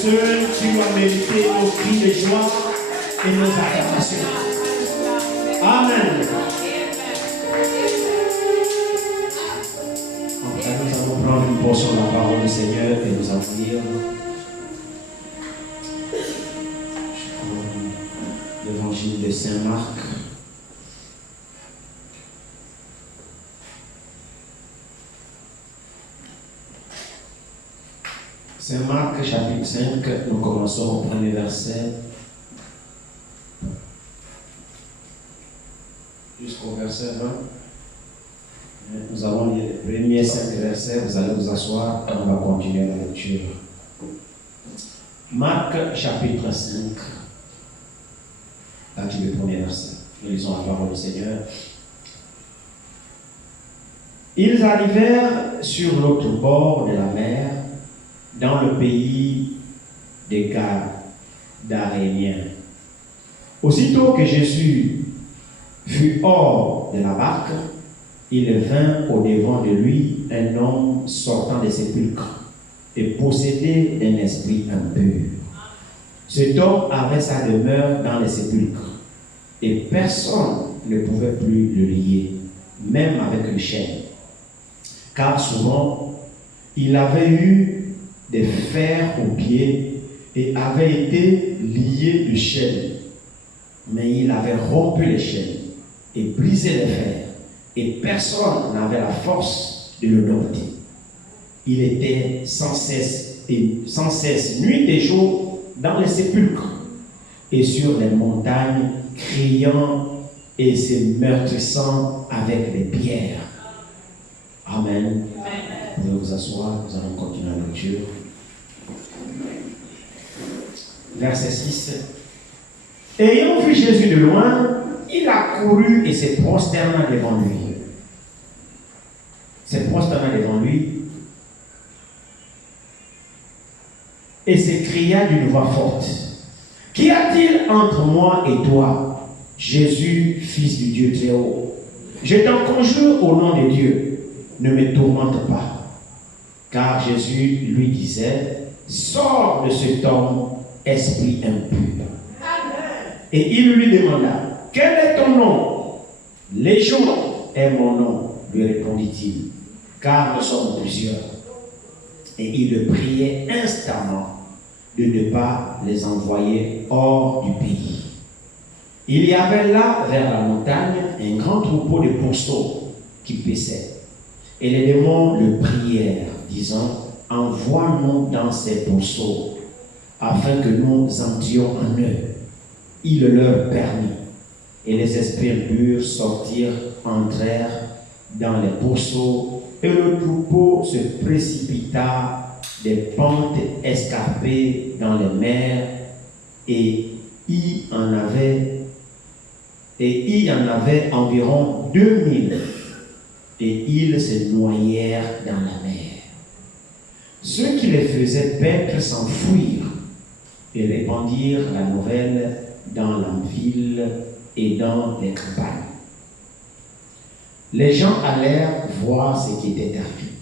seul tu as mérité nos cris de joie et nos acclamations. Amen. Enfin, nous allons prendre une portion de la parole du Seigneur et nous allons lire l'évangile de Saint Marc. Saint Marc, chapitre 5, nous commençons au premier verset jusqu'au verset 20. Nous avons les premiers 5 versets, vous allez vous asseoir et on va continuer la lecture. Marc, chapitre 5, là tu le premier verset. Nous lisons la parole du Seigneur. Ils arrivèrent sur l'autre bord de la mer, dans le pays des Gadaréniens. Aussitôt que Jésus fut hors de la barque, il vint au-devant de lui un homme sortant des sépulcres et possédé d'un esprit impur. Cet homme avait sa demeure dans les sépulcres et personne ne pouvait plus le lier, même avec une chaîne, car souvent il avait eu des fers aux pieds et avait été lié de chaînes. Mais il avait rompu les chaînes et brisé les fers, et personne n'avait la force de le dompter. Il était sans cesse nuit et jour dans les sépulcres et sur les montagnes, criant et se meurtrissant avec les pierres. Amen. Vous pouvez vous asseoir, nous allons continuer la lecture. Verset 6. Ayant vu Jésus de loin, il a couru et s'est prosterné devant lui. Et s'écria d'une voix forte: Qu'y a-t-il entre moi et toi, Jésus, fils du Dieu très haut? Je t'en conjure au nom de Dieu, ne me tourmente pas. Car Jésus lui disait: Sors de cet homme, esprit impur. Et il lui demanda: Quel est ton nom? Légion est mon nom, lui répondit-il, car nous sommes plusieurs. Et il le priait instamment de ne pas les envoyer hors du pays. Il y avait là, vers la montagne, un grand troupeau de pourceaux qui paissaient. Et les démons le prièrent, disant: Envoie-nous dans ces pourceaux, afin que nous entrions en eux. Il leur permit. Et les esprits impurs sortirent, entrèrent dans les pourceaux, et le troupeau se précipita des pentes escarpées dans les mers, et il y en avait environ 2000, et ils se noyèrent dans la mer. Ceux qui les faisaient paître s'enfuirent et répandirent la nouvelle dans la ville et dans les campagnes. Les gens allèrent voir ce qui était arrivé.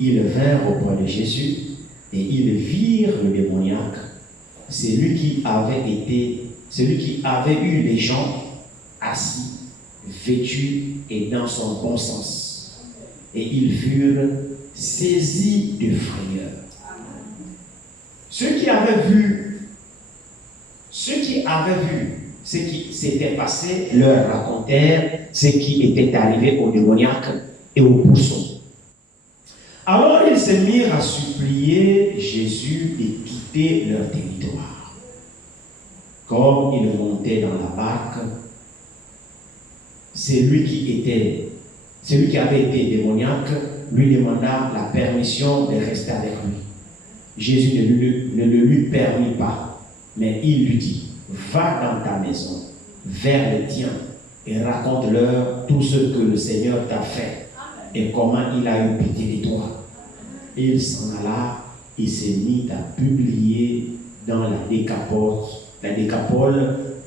Ils vinrent auprès de Jésus et ils virent le démoniaque, celui qui avait eu les gens assis, vêtu et dans son bon sens. Et ils furent saisis de frayeur. Ceux qui avaient vu ce qui s'était passé leur racontèrent ce qui était arrivé au démoniaque et au pourceau. Alors ils se mirent à supplier Jésus de quitter leur territoire. Comme il montait dans la barque, celui qui avait été démoniaque lui demanda la permission de rester avec lui. Jésus ne le lui permit pas, mais il lui dit: Va dans ta maison, vers les tiens, et raconte-leur tout ce que le Seigneur t'a fait et comment il a eu pitié de toi. Et il s'en alla et se mit à publier dans la décapole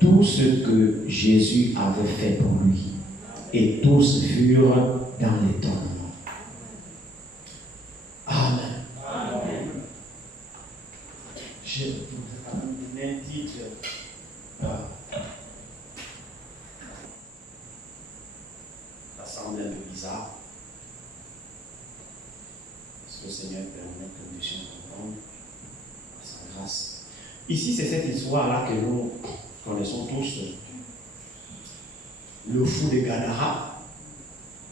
tout ce que Jésus avait fait pour lui. Et tous furent dans l'étonnement. Amen. Amen. Que le Seigneur permette que nous puissions comprendre par sa grâce. Ici, c'est cette histoire-là que nous connaissons tous. Le fou de Gadara,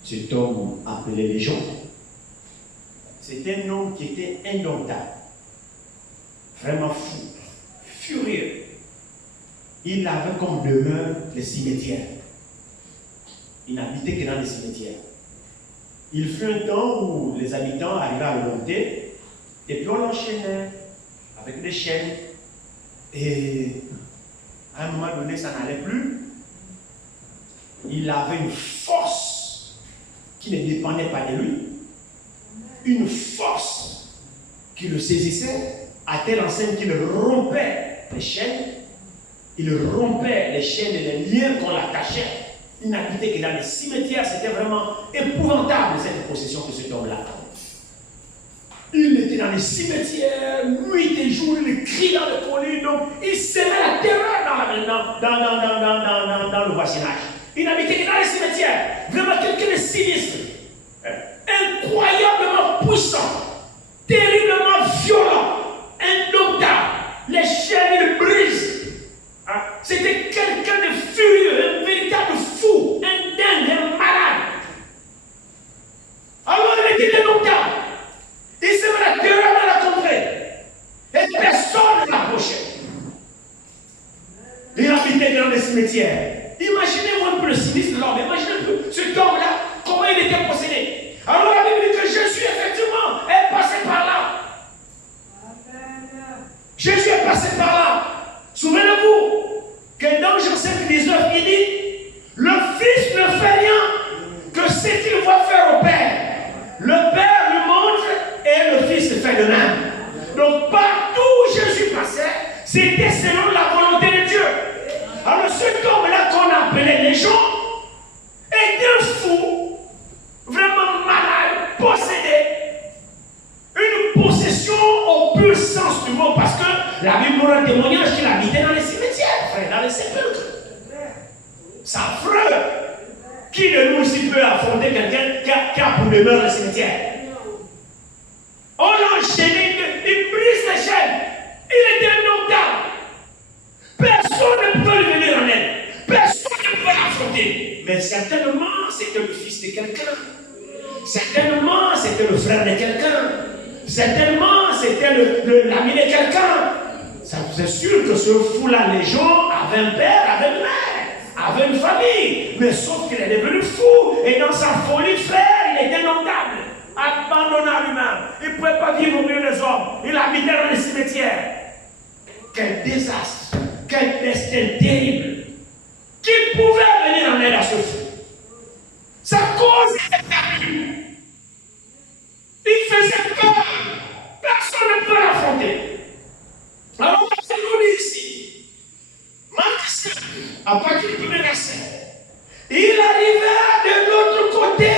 cet homme appelé Légion, c'était un homme qui était indomptable, vraiment fou, furieux. Il avait comme demeure les cimetières. Il n'habitait que dans les cimetières. Il fut un temps où les habitants arrivaient à le dompter, et puis on l'enchaînait avec des chaînes. Et à un moment donné, ça n'allait plus. Il avait une force qui ne dépendait pas de lui, une force qui le saisissait, à telle enseigne qu'il rompait les chaînes, il rompait les chaînes et les liens qu'on l'attachait. Il n'habitait que dans les cimetières. C'était vraiment épouvantable cette possession que cet homme-là avait. Il était dans les cimetières, nuit et jour, il crie dans le collines, donc il semait la terreur dans le voisinage. Il n'habitait que dans les cimetières. Vraiment quelqu'un de sinistre, incroyablement puissant, terriblement violent, indomptable. Les chaînes le brisent. C'était quelqu'un de furieux, un véritable fou, un dingue, un malade. Alors il était indomptable. Il se met la terreur dans la contrée. Et personne ne l'approchait. Il habitait dans les cimetières. Imaginez-vous un peu le sinistre de l'homme. Imaginez un peu cet homme-là, comment il était possédé. Alors la Bible dit que Jésus, effectivement, est passé par là. Jésus est passé par là. Souvenez-vous que dans Jean 5, 19, il dit, le Fils ne fait rien que ce qu'il va faire au Père. Le Père lui montre et le Fils fait de même. Donc partout où Jésus passait, c'était selon la volonté de Dieu. Alors cet homme-là qu'on appelait les gens était un fou, vraiment malade, possédé. Une possession au pur sens du mot, parce que la Bible nous rend témoignage qu'il habitait dans les cimetières, frère, dans les sépulcres. C'est affreux. Qui de nous ici peut affronter quelqu'un qui a pour demeure le cimetière? On l'a enchaîné, il brise les chaînes. Il était indomptable. Personne ne pouvait lui venir en aide. Personne ne pouvait l'affronter. Mais certainement, c'était le fils de quelqu'un. Certainement, c'était le frère de quelqu'un. Certainement, c'était l'ami de quelqu'un. C'est sûr que ce fou-là, les gens avaient un père, avaient une mère, avaient une famille. Mais sauf qu'il est devenu fou. Et dans sa folie, frère, il était indomptable. Abandonné à lui-même. Il ne pouvait pas vivre au milieu des hommes. Il habitait dans les cimetières. Quel désastre. Quel destin terrible. Qui pouvait venir en aide à ce fou? Sa cause était perdue. Il faisait peur. Personne ne peut l'affronter. Alors, c'est nous dit ici. Marc 5, à partir du premier verset. Il arrivait de l'autre côté,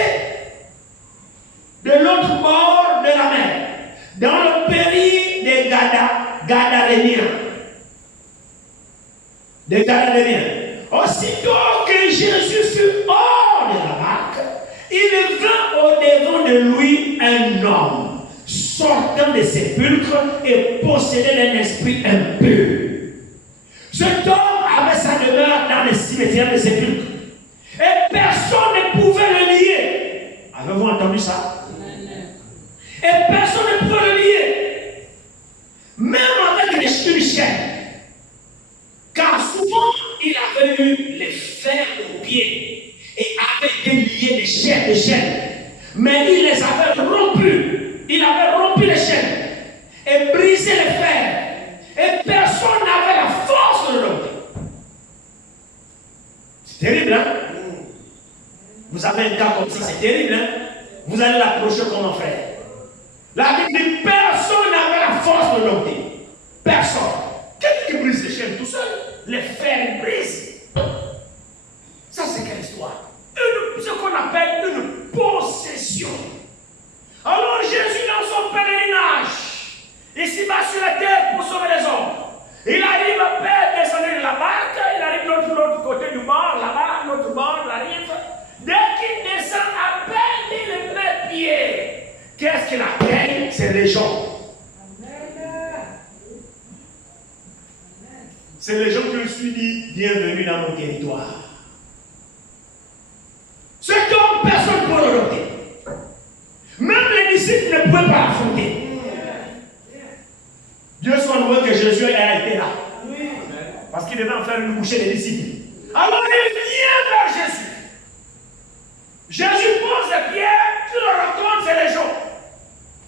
de l'autre bord de la mer, dans le pays des Gadaréniens. Des Gadaréniens. Aussitôt que Jésus fut hors de la barque, il vint au-devant de lui un homme, sortant des sépulcres et possédé d'un esprit impur. Cet homme avait sa demeure dans les cimetières des sépulcres. Et personne ne pouvait le lier. Avez-vous entendu ça? Et personne ne pouvait le lier. Même avec une chaîne. Car souvent, il avait eu les fers aux pieds et avait été lié de chaînes. Mais il les avait rompus. Il avait rompu les chaînes et brisé les fers. Et personne n'avait la force de le romper. C'est terrible, hein? Vous avez un cas comme ça, c'est terrible, hein? Vous allez l'approcher comme un frère. La Bible dit personne n'avait la force de l'omper. Personne. Quelqu'un qui brise les chaînes tout seul, les fers brisent. Ça, c'est quelle histoire? Ce qu'on appelle une possession. Alors Jésus, dans son pèlerinage, ici-bas sur la terre pour sauver les hommes, il arrive à peine descendre de la barque, il arrive de l'autre côté du bord, là-bas, l'autre bord, il arrive. Dès qu'il descend à peine, il met pied. Qu'est-ce qu'il a fait? les gens. C'est les gens qui je suis dit, bienvenue dans mon territoire. Cet homme, personne ne peut le noter. Même les disciples ne pouvaient pas l'affronter. Dieu soit loué que Jésus a été là. Parce qu'il devait en faire une bouchée des disciples. Alors il vient vers Jésus. Jésus pose les pierres, tu le rencontres, c'est les gens.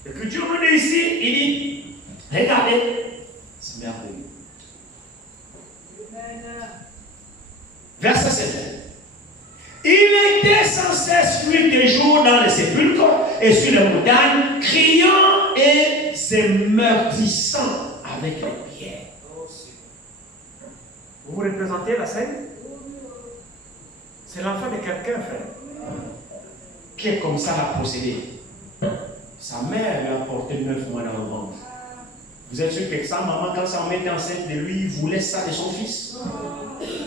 L'Écriture nous dit ici, il dit, regardez, c'est merveilleux. Verset 7. Il était sans cesse nuit et jour dans les sépulcres et sur les montagnes, criant et se meurtrissant avec les pierres. Vous vous représentez la scène? C'est l'enfant de quelqu'un, frère, qui est comme ça à procéder. Sa mère lui a porté 9 mois dans le ventre. Vous êtes sûr que sa maman, quand sa mère était enceinte de lui, voulait ça de son fils?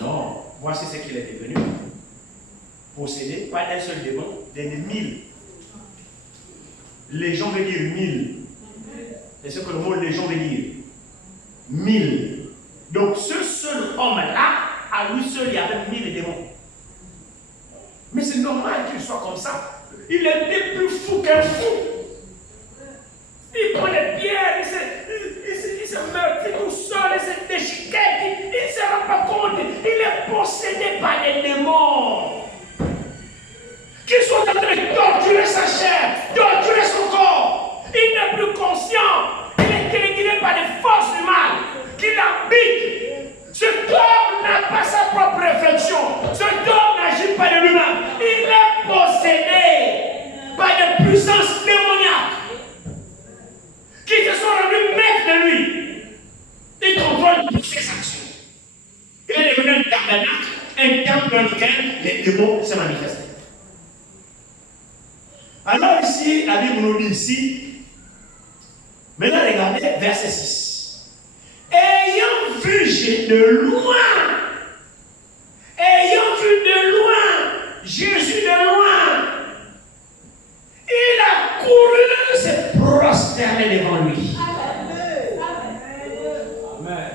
Non. Voici ce qu'il est devenu. Possédé, pas un seul démon, des 1000. Légion veut dire 1000. C'est ce que le mot légion veut dire. 1000. Donc ce seul homme-là, à lui seul, il y avait 1000 démons. Mais c'est normal qu'il soit comme ça. Il était plus fou qu'un fou. Il prend les pierres, il se meurtrit tout seul, il se déchiquette, il ne se rend pas compte. Il est possédé par des démons qui sont en train de torturer sa chair, torturer son corps. Il n'est plus conscient. Il est téléguidé par des forces du mal qui l'habitent. Cet homme n'a pas sa propre réflexion. Cet homme n'agit pas de lui-même. Il est possédé par des puissances démoniaques qui se sont rendus maîtres de lui. Il contrôle toutes ses actions. Il est devenu un tabernacle, un temple dans lequel les démons se manifestaient. Alors ici, la Bible nous dit ici, maintenant regardez verset 6. Ayant vu de loin, Jésus de loin, il a couru se prosterner devant lui. Amen.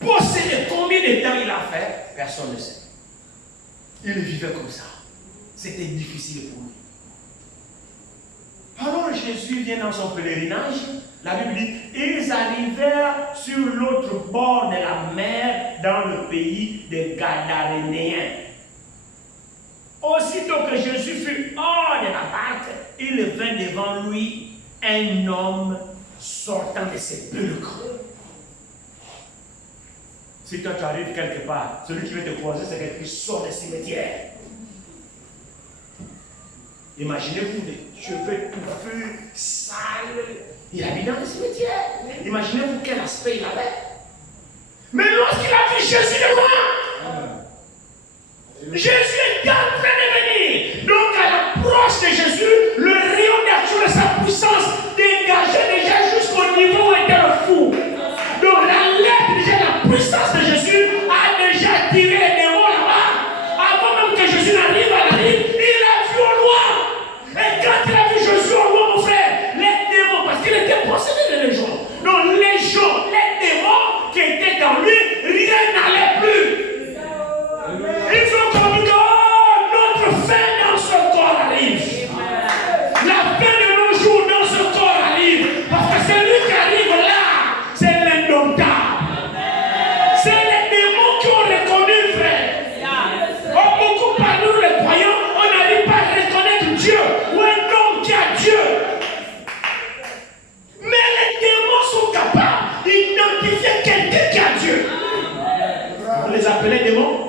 Posséder combien de temps il a fait, personne ne sait. Il vivait comme ça. C'était difficile pour lui. Alors Jésus vient dans son pèlerinage. La Bible dit, ils arrivèrent sur l'autre bord de la mer dans le pays des Gadarénéens. Aussitôt que Jésus fut hors de la barque, il vint devant lui un homme sortant de ses sépulcres. Si toi tu arrives quelque part, celui qui veut te croiser, c'est quelqu'un qui sort des cimetières. Imaginez-vous des cheveux touffus, sales. Il habite dans les cimetières. Imaginez-vous quel aspect il avait. Mais lorsqu'il a vu Jésus de loin, Jésus est en train de venir. Donc à l'approche de Jésus, le rayon d'action de sa puissance dégageait déjà jusqu'au niveau où était le fou. Donc la lettre déjà, la puissance de Jésus a déjà tiré les démons là-bas. Avant même que Jésus n'arrive à la rive, il a vu au loin. Et quand il a vu Jésus au loin, mon frère, les démons, parce qu'il était possédé de légions. Donc les gens, les démons qui étaient dans lui, rien n'allait plus. Ils ont compris que notre fin dans ce corps arrive. La fin de nos jours dans ce corps arrive. Parce que celui qui arrive là, c'est l'indomptable. C'est les démons qui ont reconnu, frère. Oh, beaucoup parmi nous, les croyants, on n'arrive pas à reconnaître Dieu ou un homme qui a Dieu. Mais les démons sont capables d'identifier quelqu'un qui a Dieu. Vous les appelez démons?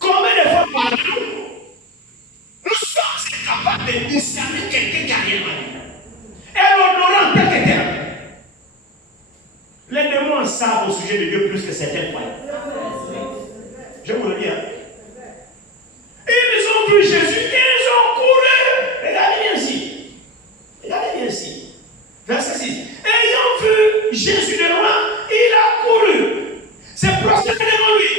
Combien de fois par jour nous sommes capables de discerner quelqu'un qui a rien mal et l'honorant tel que tel? Les démons savent au sujet de Dieu plus que certains croyants. Je vous le dis. Ils ont vu Jésus, ils ont couru. Regardez bien ici. Regardez bien ici. Verset 6. Ayant vu Jésus de loin, il a couru. C'est prosterné devant lui.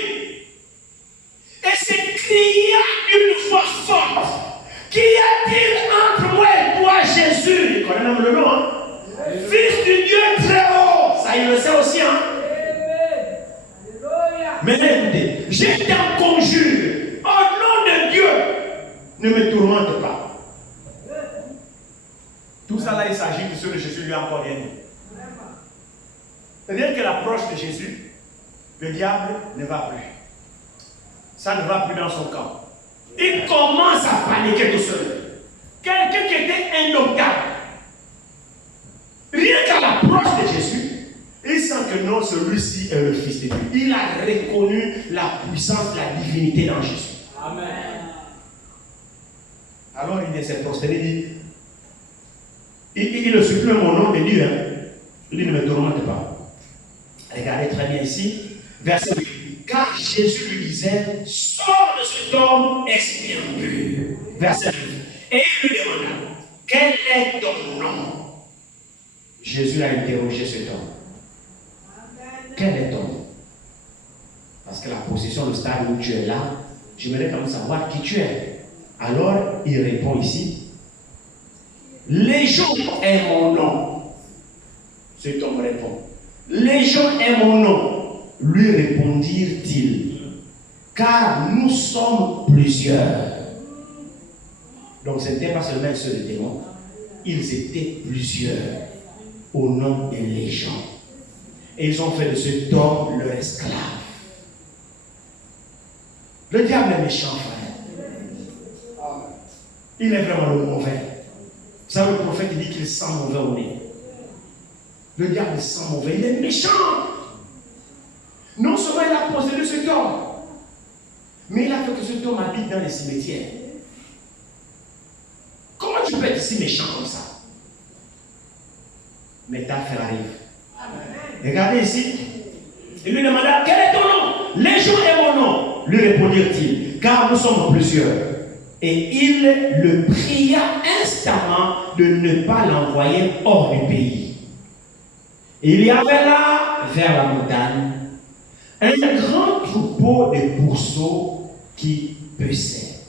Et s'écria d'une voix forte. il connaît même le nom. Hein? Fils du Dieu très haut. Ça, il le sait aussi. Hein? Maintenant, écoutez, je t'en conjure, au nom de Dieu, ne me tourmente pas. Tout ça là, il s'agit de ce que Jésus lui a encore bien dit. C'est-à-dire que l'approche de Jésus, le diable ne va plus. Ça ne va plus dans son camp. Il commence à paniquer tout seul. Quelqu'un qui était indomptable. Rien qu'à l'approche de Jésus, il sent que non, celui-ci est le Fils de Dieu. Il a reconnu la puissance, la divinité dans Jésus. Amen. Alors il s'est prosterné, il le supplime au nom de Dieu. Hein. Il dit, ne me tourmente pas. Regardez très bien ici, verset 8. Car Jésus lui disait, sors de cet homme esprit impur. Verset 9. Et il lui demanda, quel est ton nom? Jésus a interrogé cet homme. Quel est ton nom? Parce que la position, le stade où tu es là, j'aimerais quand même savoir qui tu es. Alors, il répond ici, Légion est mon nom. Cet homme répond, Légion est mon nom. Lui répondirent-ils, car nous sommes plusieurs. Donc ce n'était pas seulement un seul démon, ils étaient plusieurs au nom de Légion. Et ils ont fait de cet homme leur esclave. Le diable est méchant, frère. Il est vraiment le mauvais. Ça, le prophète dit qu'il sent mauvais au nez. Le diable sent mauvais, il est méchant. Non seulement il a possédé cet homme, mais il a fait que cet homme habite dans les cimetières. Comment tu peux être si méchant comme ça? Mais ta affaire arrive. Amen. Regardez ici. Il lui demanda, quel est ton nom? Légion est mon nom. Lui répondirent-ils, car nous sommes plusieurs. Et il le pria instamment de ne pas l'envoyer hors du pays. Il y avait là, vers la montagne, un grand troupeau de pourceaux qui paissaient.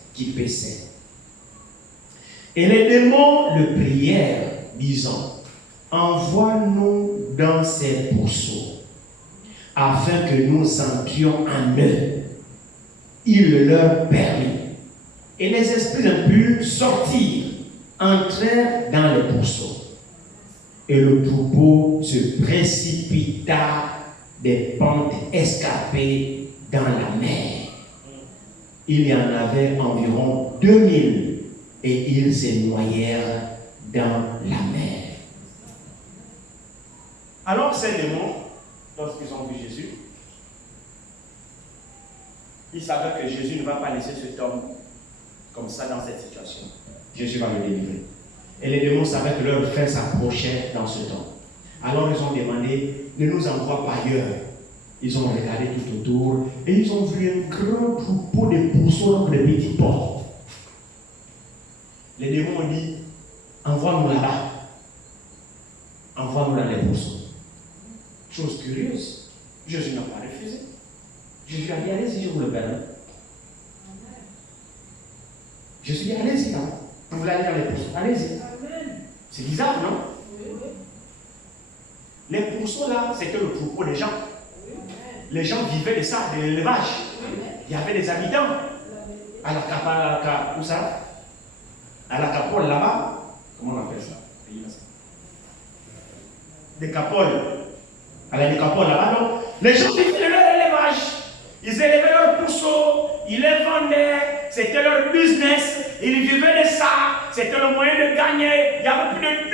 Et les démons le prièrent, disant, envoie-nous dans ces pourceaux, afin que nous entrions en eux. Il leur permit. Et les esprits impurs sortirent, entrèrent dans les pourceaux. Et le troupeau se précipita des pentes escarpées dans la mer. Il y en avait environ 2000 et ils se noyèrent dans la mer. Alors ces démons, lorsqu'ils ont vu Jésus, ils savaient que Jésus ne va pas laisser cet homme comme ça dans cette situation. Jésus va le délivrer. Et les démons savaient que leur fin s'approchait dans ce temps. Alors ils ont demandé, ne nous envoie pas ailleurs. Ils ont regardé tout autour et ils ont vu un grand troupeau de pourceaux dans les petits ports. Les démons ont dit, envoie-nous là-bas. Envoie-nous dans les pourceaux. Chose curieuse, Jésus n'a pas refusé. Jésus a dit, allez-y, je vous le permets. Jésus dit, allez-y, là. Vous voulez aller dans les pourceaux, allez-y. C'est bizarre, non? Les pourceaux là, c'était le troupeau des gens. Les gens vivaient de ça, de l'élevage. Il y avait des habitants. À la Capole, où ça? À la Capole là-bas. Comment on appelle ça? Des Capoles. À la Capole là-bas, non? Les gens vivaient de leur élevage. Ils élevaient leurs pourceaux, ils les vendaient, c'était leur business, ils vivaient de ça, c'était le moyen de gagner. Il y avait plus de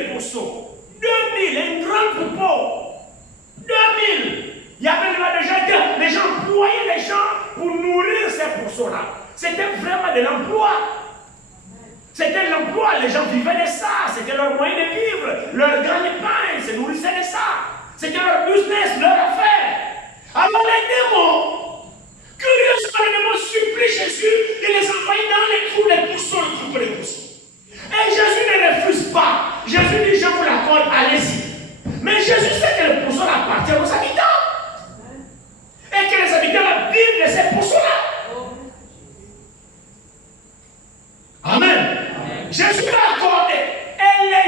2000 pourceaux. 2000, un grand troupeau. 2000. Il y avait des gens employaient les gens pour nourrir ces pourceaux-là. C'était vraiment de l'emploi. C'était l'emploi, les gens vivaient de ça, c'était leur moyen de vivre, leur gagne-pain, ils se nourrissaient de ça. C'était leur business, leur affaire. Alors les démons, curieusement les démons supplient Jésus de les envoyer dans les trous des pourceaux, les troupeaux des pourceaux. Et Jésus ne refuse pas. Jésus dit, je vous l'accorde, allez-y. Mais Jésus sait que les pourceaux appartiennent aux habitants. Et que les habitants vivent de ces pourceaux-là. Amen. Amen. Jésus l'a accordé. Et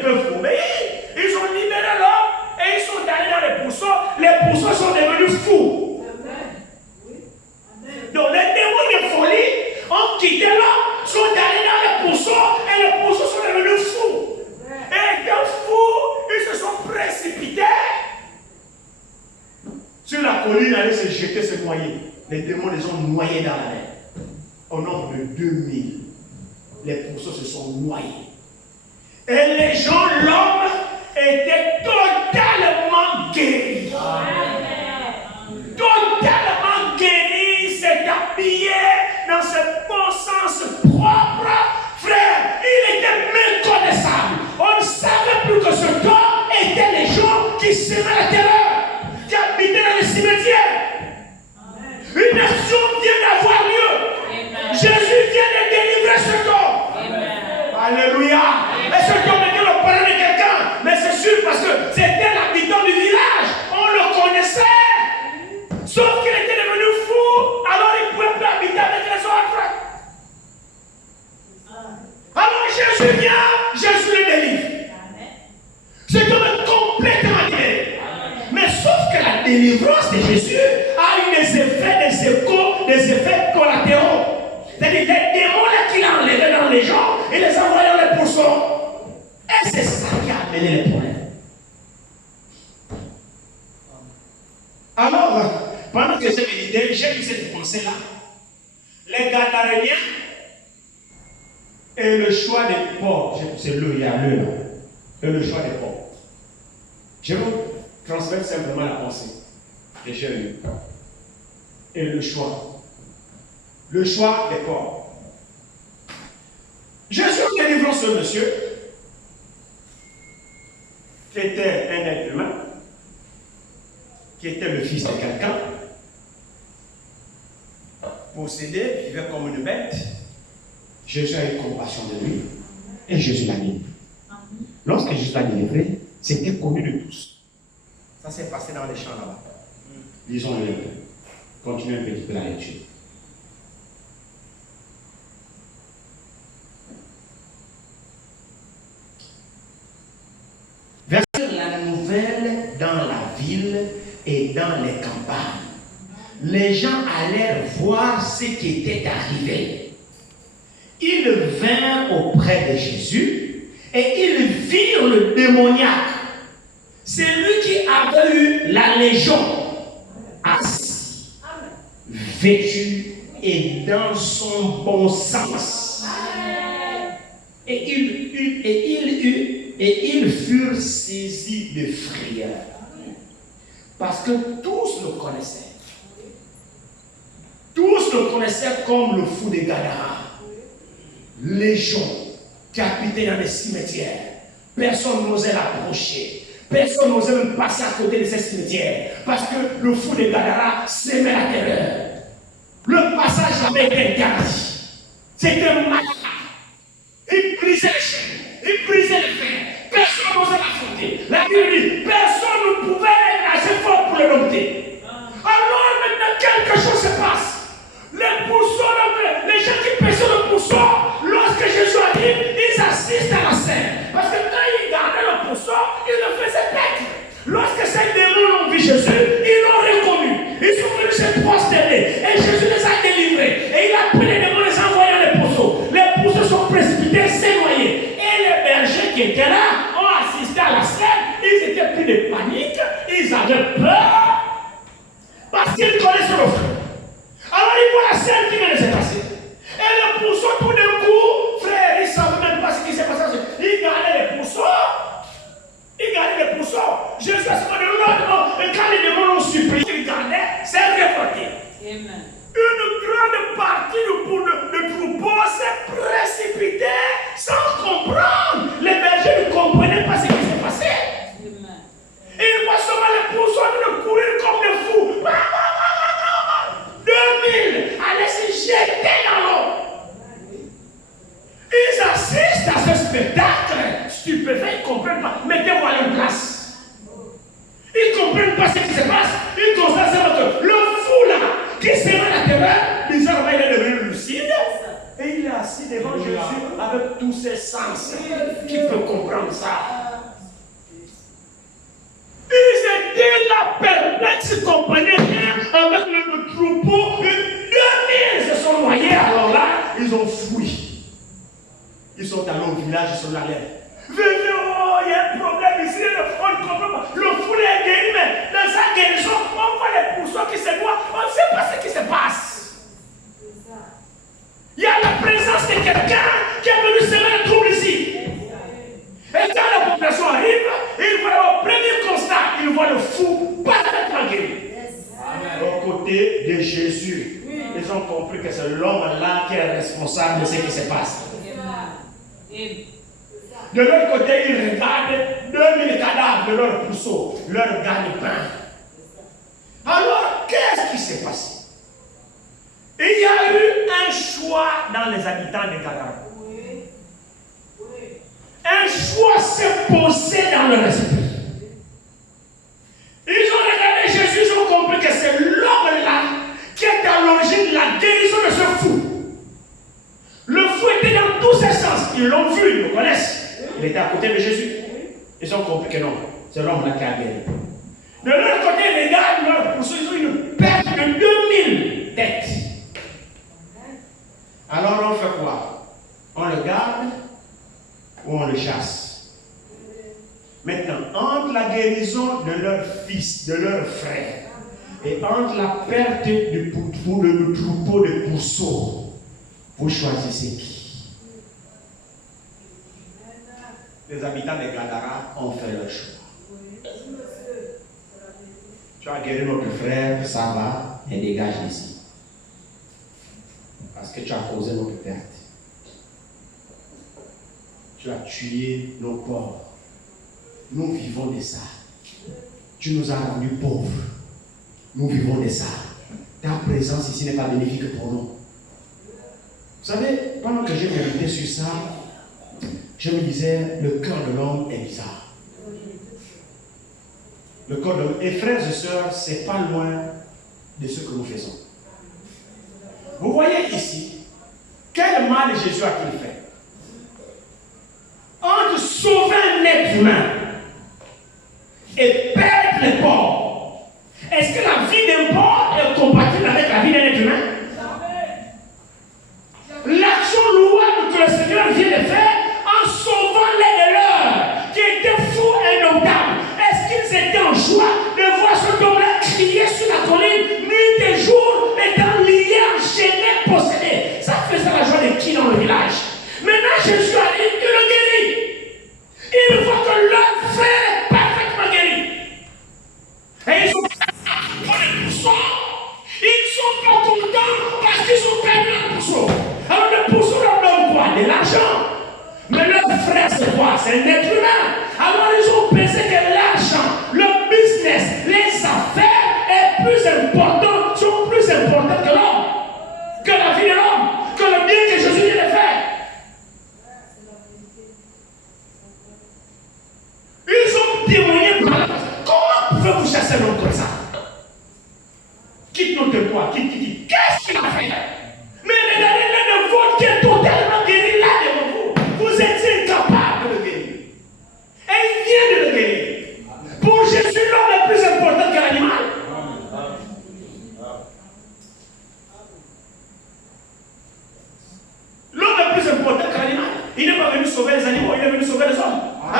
ne peuvent obéir. Ils ont libéré l'homme et ils sont allés dans les pourceaux. Les pourceaux sont devenus fous. Donc les démons de folie ont quitté l'homme, sont allés dans les pourceaux et les pourceaux sont devenus fous. Et étant fous, ils se sont précipités sur la colline, allaient se jeter, se noyer. Les démons les ont noyés dans la mer. Au nombre de 2000, les pourceaux se sont noyés. Et les gens, l'homme, était totalement guéri. Totalement guéri, s'est habillé dans ce bon sens propre. Frère, il était méconnaissable. On ne savait plus que ce corps était les gens qui semaient la terreur, qui habitaient dans les cimetières. Une action vient d'avoir lieu. Jésus vient de délivrer ce corps. Alléluia. Et ce corps était le parent de quelqu'un. Mais c'est sûr parce que c'était l'habitant du village. On le connaissait. Sauf qu'il était devenu fou. Alors il ne pouvait plus habiter avec les autres. Alors Jésus vient, Jésus le délivre. C'est comme complètement libéré. Mais sauf que la délivrance de Jésus a eu des effets, des échos, des effets collatéraux. C'est-à-dire les démons là qu'il a enlevés dans les gens, il les a envoyés dans les pourceaux. Et c'est ça qui a amené les problèmes. Alors, pendant que j'ai médité, j'ai eu cette pensée-là. Les Gadaréniens et le choix des porcs, c'est le, il y a le là, et le choix des porcs. Je vous transmettre simplement la pensée que j'ai eue. Et le choix. Le choix des porcs. Jésus a délivré ce monsieur qui était un être humain, qui était le fils de quelqu'un, possédé, vivait comme une bête. Jésus a eu compassion de lui et Jésus l'a délivré. Lorsque Jésus l'a délivré, c'était connu de tous. Ça s'est passé dans les champs là-bas. Lisons-le un peu. Continuez un petit peu la lecture. Verset la nouvelle dans la ville et dans les campagnes. Les gens allèrent voir ce qui était arrivé. Ils vinrent auprès de Jésus et ils virent le démoniaque. C'est lui qui avait eu la légion, assis, vêtu et dans son bon sens. Et ils furent saisis de frayeur. Parce que tous le connaissaient. Tous le connaissaient comme le fou des Gadara. Légion qui habitait dans les cimetières. Personne n'osait l'approcher. Personne n'osait même passer à côté de ces cimetières. Parce que le fou des Gadara s'aimait la terreur. Le passage avait été interdit. C'était malade. Il brisait les chaînes. Il brisait les fers. Personne n'osait l'affronter. La Bible dit, personne ne pouvait être assez fort pour le dompter. Alors maintenant quelque chose se passe. Les pourceaux, les gens qui pêchaient le pourceau, lorsque Jésus arrive, ils assistent à la scène. Parce que quand ils gardaient le pourceau, ils le faisaient paître. Lorsque ces démons ont vu Jésus, ils l'ont reconnu. Ils sont venus se prosterner. Et Jésus les a délivrés. Et il a pris les démons, les a envoyés dans les pourceaux. Les pourceaux sont précipités, s'est noyés. Et les bergers qui étaient là ont assisté à la scène. Ils étaient pris de panique. Ils avaient peur. Parce qu'ils connaissaient le feu. Alors ils voient la scène qui vient de se passer. Et le pourceau, tout d'un coup, frère, ils ne savaient même pas ce qui s'est passé. Ils gardaient les pourceaux. Ils gardaient les pourceaux. Jésus a dit non. Et quand les démons l'ont supplié, ils gardaient, c'est révolté. Amen. Une grande partie de troupeau s'est précipité sans comprendre. Les bergers ne comprenaient pas ce qui s'est passé. Amen. Ils voient seulement les pourceaux de courir comme des fous. 2000 allaient se jeter dans l'eau. Ils assistent à ce spectacle stupéfait, ils ne comprennent pas. Mettez-vous à leur place. Ils ne comprennent pas ce qui se passe. Ils constatent que le fou là, qui sera la terreur, bizarrement il est devenu lucide. Et il est assis devant Jésus avec tous ses sens. Qui peut comprendre ça? Ils étaient là, perplexes, ils ne comprenaient rien avec le troupeau. 2000 se sont noyés. Alors là, ils ont fui. Ils sont allés au village, ils sont allés. Venez, oh, il y a un problème ici, on ne comprend pas. Le fou est guéri, mais dans sa guérison, on voit les pourceaux qui se noient. On ne sait pas ce qui se passe. Il y a la présence de quelqu'un qui est venu semer le trouble ici. Et quand la population arrive, il voit au premier constat, il voit le fou parfaitement guéri. Au côté de Jésus, ils ont compris que c'est l'homme-là qui est responsable de ce qui se passe. De l'autre côté, ils regardent 2000 cadavres de leur pourceau, leur gagne-pain. Alors, qu'est-ce qui s'est passé? Il y a eu un choix dans les habitants de Gadara. Un choix s'est posé dans leur esprit. Ils ont regardé Jésus, ils ont compris que c'est l'homme-là qui est à l'origine de la guérison de ce fou. Le fou était dans tous ses sens. Ils l'ont vu, ils le connaissent. Il était à côté de Jésus. Ils ont compris que non, c'est l'homme-là qui a guéri. De l'autre côté, les gars, leur poursuivent, ils ont une perte de 2000 têtes. Alors on fait quoi? On le garde ou on le chasse? Maintenant, entre la guérison de leur fils, de leur frère, et entre la perte du troupeau de pourceaux, vous choisissez qui? Les habitants de Gadara ont fait leur choix. Tu as guéri notre frère, ça va, et dégage d'ici. Parce que tu as causé notre perte. Tu as tué nos corps. Nous vivons de ça. Tu nous as rendus pauvres. Nous vivons de ça. Ta présence ici n'est pas bénéfique pour nous. Vous savez, pendant que j'ai médité sur ça, je me disais, le cœur de l'homme est bizarre. Le cœur de l'homme. Et frères et sœurs, c'est pas loin de ce que nous faisons. Vous voyez ici, quel mal Jésus a-t-il fait? Entre sauver un être humain et perdre les porcs, est-ce que la vie d'un porc est compatible avec la vie d'un être humain? L'action louable que le Seigneur vient de faire en sauvant les de leurs qui étaient fous et indomptables, est-ce qu'ils étaient en joie de voir ce homme-là crier sur la colline nuit et jour, étant lié, enchaîné, possédé? Ça faisait la joie de qui dans le village? Maintenant Jésus arrive, il le guérit. Il voit que leur frère est parfaitement guéri. Et ils sont pour les pourceaux. Ils ne sont pas contents parce qu'ils ont perdu leur pourceau. Alors le pourceau leur donne quoi? De l'argent. Mais leur frère c'est quoi? C'est un être humain. Alors ils ont pensé que l'argent, le business, les affaires est plus important, sont plus importants que l'homme, que la vie de l'homme, que le bien que Jésus vient de faire. Ils ont témoigné par là. Comment pouvez-vous chasser un homme comme ça? Quitte notre toit, quitte. Qu'est-ce qu'il a fait? Mais regardez l'un de vôtres qui est totalement guéri là devant vous. Vous étiez incapable de le guérir. Et il vient de le guérir. Pour Jésus, l'homme est plus important que l'animal. L'homme est plus important que l'animal. Il n'est pas venu sauver les animaux, il est venu sauver les hommes. Il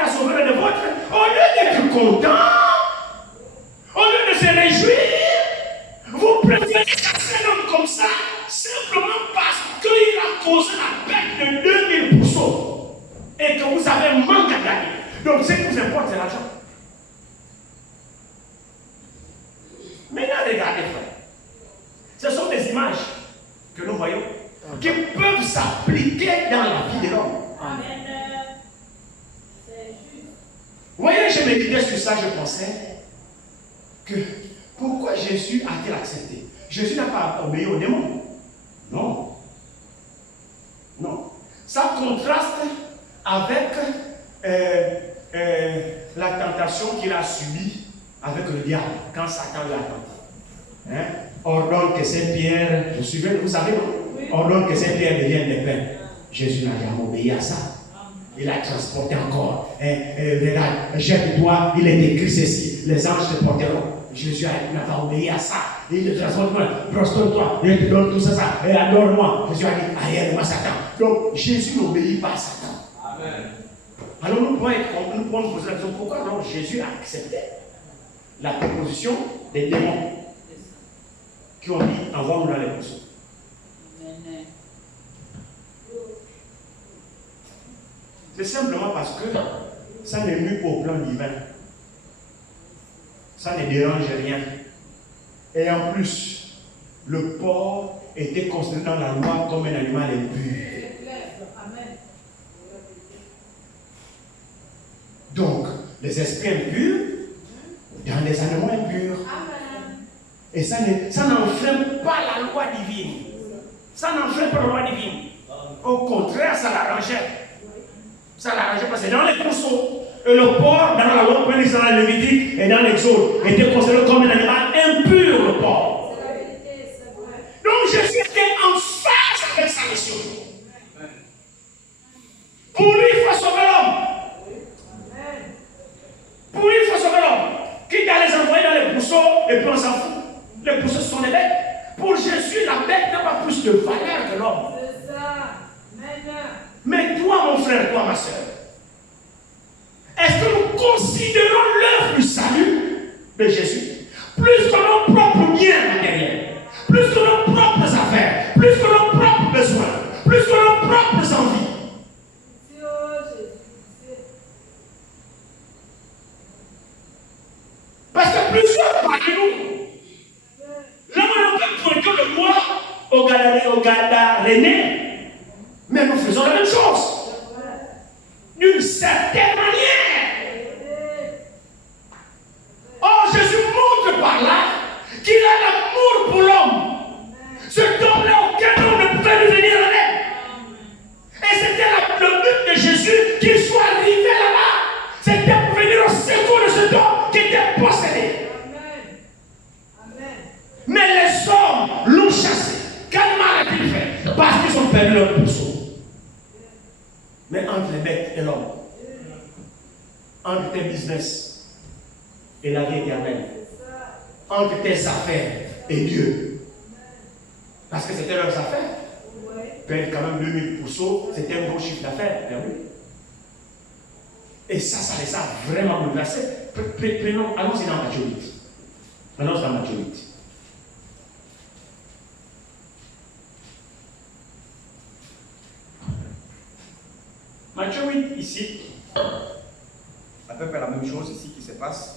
a sauvé les vôtres. Au lieu d'être content, au lieu de se réjouir, vous préférez casser un homme comme ça, simplement parce qu'il a causé la perte de 2000 pourceaux et que vous avez un manque à gagner. Donc ce qui vous importe, c'est l'argent. Maintenant, regardez, frère. Ce sont des images que nous voyons qui peuvent s'appliquer dans la vie de l'homme. Vous voyez, je méditais sur ça, je pensais que pourquoi Jésus a-t-il accepté? Jésus n'a pas obéi au démon. Non. Non. Ça contraste avec la tentation qu'il a subie avec le diable quand Satan lui a tenté. Ordonne que ces pierres, vous savez, non? Oui. ordonne que cette terre devienne des pains. Jésus n'a jamais obéi à ça. Il a transporté encore. Regarde, jette-toi, il est écrit ceci. Les anges te porteront. Jésus n'a pas obéi à ça. Il te transporte, prosterne-toi, il te donne tout ça, et adore-moi. Jésus a dit, arrière-moi Satan. Donc, Jésus n'obéit pas à Satan. Amen. Alors, nous pouvons nous poser la question, pourquoi alors Jésus a accepté la proposition des démons qui ont dit, envoie-nous dans les poissons. C'est simplement parce que ça n'est nuit au plan divin. Ça ne dérange rien. Et en plus, le porc était considéré dans la loi comme un animal impur. Donc, les esprits impurs dans les animaux impurs. Et ça n'enfreint pas la loi divine. Ça n'enfreint pas la loi divine. Au contraire, ça l'arrangeait. Ça l'arrangeait parce que dans les pourceaux, et le porc, dans la loi, dans le Lévitique et dans l'Exode, était considéré comme un animal impur, le porc. Donc Jésus était en phase avec sa mission. Pour lui, il faut sauver l'homme. Pour lui, il faut sauver l'homme. Quitte à les envoyer dans les pourceaux, et puis on s'en fout. Les pourceaux sont des bêtes. Pour Jésus, la bête n'a pas plus de valeur que l'homme. C'est ça. Mais toi, mon frère, toi, ma soeur, est-ce que nous considérons l'œuvre du salut de Jésus plus que nos propres biens matériels, plus que nos propres affaires, plus que nos propres besoins, plus que nos propres envies? Parce que plusieurs parmi nous, nous pointons le doigt au Gadarène, mais nous faisons la même chose. D'une certaine manière. Or, Jésus montre par là qu'il a l'amour pour l'homme. Ce homme-là, aucun homme ne pouvait lui venir en aide. Et c'était le but de Jésus qu'il soit arrivé là-bas. C'était pour venir au secours de cet homme qui était possédé. Mais les hommes l'ont chassé. Quel mal a-t-il fait? Parce qu'ils ont perdu leur pourceau. Mais entre les bêtes et l'homme, entre tes business et la vie éternelle, entre tes affaires et Dieu, parce que c'était leurs affaires, perdre quand même 2000 pourceaux, c'était un gros chiffre d'affaires, oui. Et ça les a vraiment bouleversés. Allons-y dans Matthieu 8. Allons-y dans Matthieu 8. Matthieu 8, ici, à peu près la même chose ici qui se passe.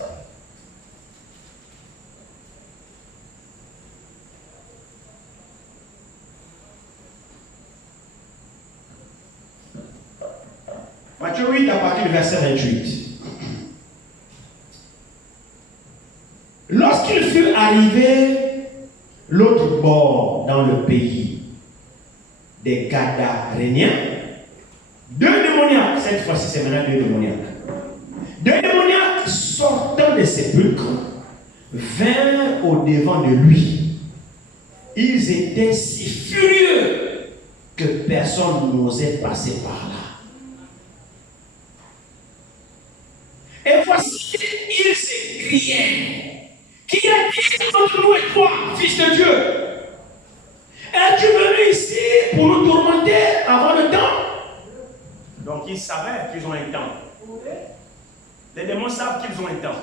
Matthieu 8, à partir du verset 28. Lorsqu'il fut arrivé l'autre bord dans le pays des Gadaréniens, deux démoniaques, cette fois-ci c'est maintenant deux démoniaques. Deux démoniaques sortant des sépulcres vinrent au devant de lui. Ils étaient si furieux que personne n'osait passer par là. Et voici, ils s'écriaient: qui a dit entre nous et toi, fils de Dieu? Es-tu venu ici pour nous tourmenter avant le temps? Donc ils savaient qu'ils ont un temps. Les démons savent qu'ils ont un temps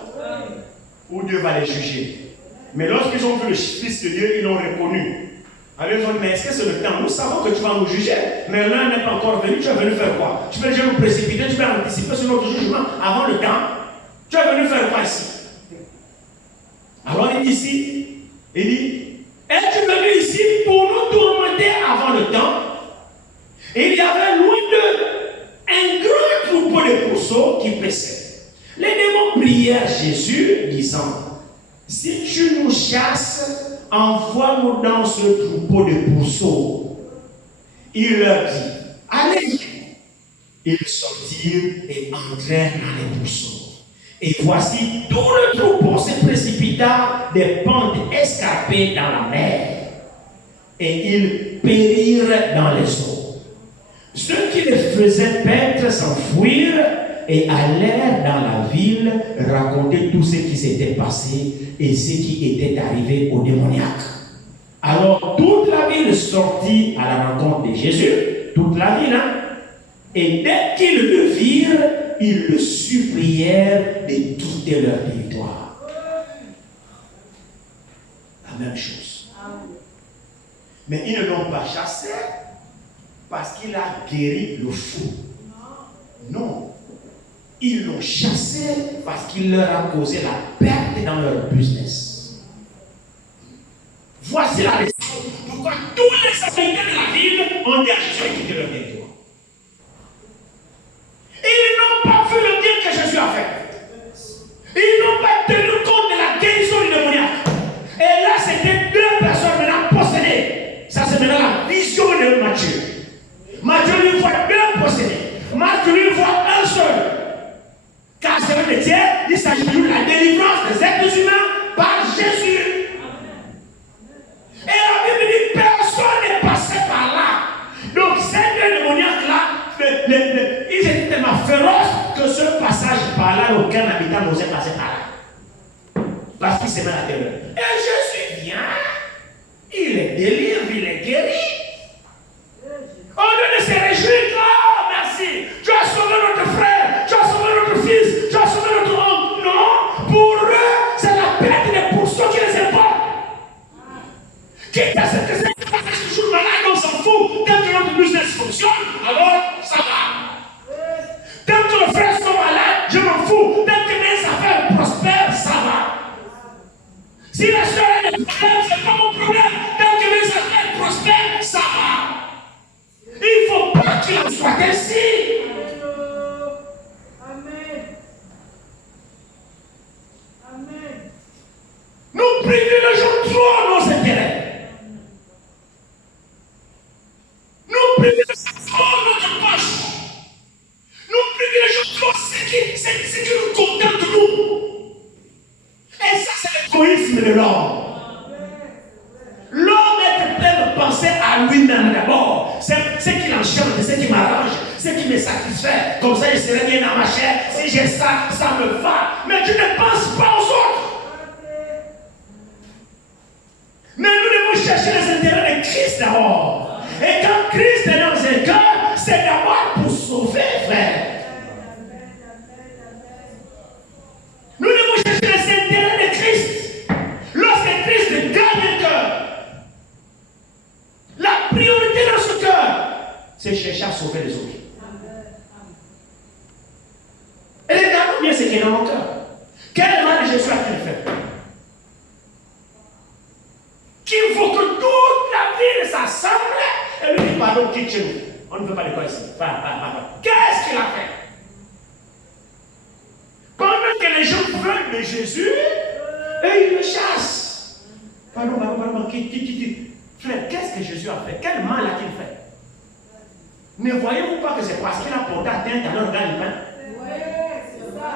où Dieu va les juger. Mais lorsqu'ils ont vu le Fils de Dieu, ils l'ont reconnu. Alors ils ont dit: mais est-ce que c'est le temps? Nous savons que tu vas nous juger, mais l'un n'est pas encore venu. Tu es venu faire quoi? Tu veux déjà nous précipiter, tu veux anticiper sur notre jugement avant le temps. Tu es venu faire quoi ici? Alors il dit ici, il dit: es-tu venu ici pour nous tourmenter avant le temps? Et il y avait loin d'eux un grand troupeau de pourceaux qui paissaient. Les démons prièrent Jésus, disant: si tu nous chasses, envoie-nous dans ce troupeau de pourceaux. Il leur dit: allez. Ils sortirent et entrèrent dans les pourceaux. Et voici, tout le troupeau se précipita des pentes escarpées dans la mer. et ils périrent dans les eaux. Ceux qui les faisaient paître s'enfuirent et allèrent dans la ville raconter tout ce qui s'était passé et ce qui était arrivé au démoniaque. Alors toute la ville sortit à la rencontre de Jésus, toute la ville, hein? Et dès qu'ils le virent, ils le supplièrent de quitter leur territoire. La même chose. Mais ils ne l'ont pas chassé parce qu'il a guéri le fou. Non. Ils l'ont chassé parce qu'il leur a causé la perte dans leur business. Voici la raison pourquoi tous les habitants de la ville ont dit à Jésus de quitter leur territoire. Ils n'ont pas vu le bien que Jésus a fait. Ils n'ont pas tenu compte de la guérison du démoniaque. Et là, c'était deux personnes maintenant possédées. Ça, c'est maintenant la vision de Matthieu. Matthieu lui voit deux possédés. Matthieu lui voit un seul. Car c'est le Dieu, il s'agit de la délivrance des êtres humains par Jésus. Et la Bible dit personne n'est passé par là. Donc ces deux démoniaques-là, ils étaient tellement féroces que ce passage par là, aucun habitant n'osait passer par là. Parce qu'il s'est mis à la terreur. Et Jésus vient, il les délivre, il les guérit. Au lieu de se réjouir, oh merci, tu as sauvé notre frère, tu as sauvé notre fils, tu as sauvé notre homme. Non, pour eux, c'est la perte des pourceaux qui les importe. Quitte à ce que c'est toujours malade, on s'en fout. Tant que notre business fonctionne, alors ça va. Tant que nos frères sont malades, je m'en fous. Tant que mes affaires prospèrent, ça va. Si la soeur a des problèmes, c'est pas mon problème. Tant que mes affaires prospèrent, ça va. Il ne faut pas qu'il en soit ainsi. Amen. Amen. Nous privilégions trop nos intérêts. Nous privilégions trop notre poche. Nous privilégions trop ce qui nous contente nous. Et ça, c'est l'égoïsme de l'homme. L'homme est plein de penser à lui-même d'abord. C'est ce qui l'enchante, c'est ce qui m'arrange, ce qui me satisfait. Comme ça, je serai bien dans ma chair. Si j'ai ça, ça me va. Mais tu ne penses pas aux autres. Mais nous devons chercher les intérêts de Christ d'abord. Et quand Christ est dans un cœur, c'est d'abord pour sauver, frère. Nous devons chercher les intérêts de Christ. Lorsque Christ gagne un cœur, la priorité dans ce cœur, c'est chercher à sauver les autres. Et regardons bien ce qui est dans mon cœur. Quel mal Jésus a-t-il fait? Qu'il faut que toute la ville s'assemble et lui dit pardon, quitte chez nous. On ne veut pas de quoi ici. Qu'est-ce qu'il a fait? Pendant que les gens veulent de Jésus, et ils le chassent. Pardon, quitte. Frère, qu'est-ce que Jésus a fait? Quel mal a-t-il fait? Ne voyez-vous pas que c'est parce qu'il a porté atteinte à leur gagne-pain? Oui, c'est ça.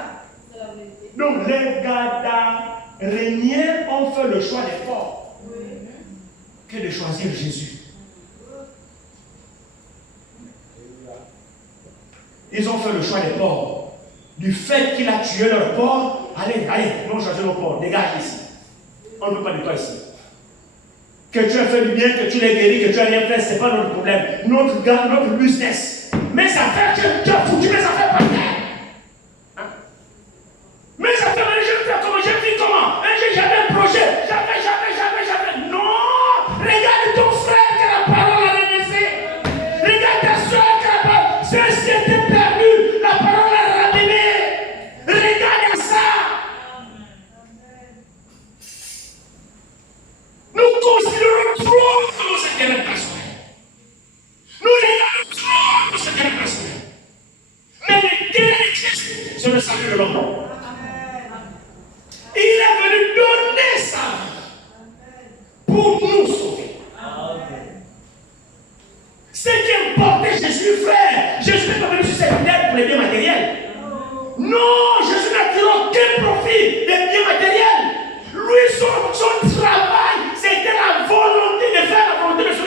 Donc les Gadaréniens ont fait le choix des forts que de choisir Jésus. Ils ont fait le choix des porcs. Du fait qu'il a tué leur porc, allez, nous choisissons nos porcs, dégage ici. On ne veut pas de toi ici. Que tu as fait du bien, que tu l'as guéri, que tu n'as rien fait, ce n'est pas notre problème. Notre business. Mes affaires, tu as foutu mes affaires par terre. Hein? Mes affaires, je fais comment? J'ai fait comment? J'avais un projet. J'avais. Non! Regarde ton frère que la parole a ramassé. Regarde ta soeur que la parole. Ceux-ci étaient perdus. La parole a ramené. Regarde ça. Nous considérons trop nos intérêts personnels. Nous regardons trop nos intérêts personnels. Mais l'intérêt de Christ, c'est le salut de l'homme. Il est venu donner sa vie pour nous sauver. Ce qui importait Jésus, frère, Jésus n'est pas venu sur cette terre pour les biens matériels. Non, Jésus n'a tiré aucun profit des biens matériels. Lui, son travail, c'était la volonté de faire la volonté de son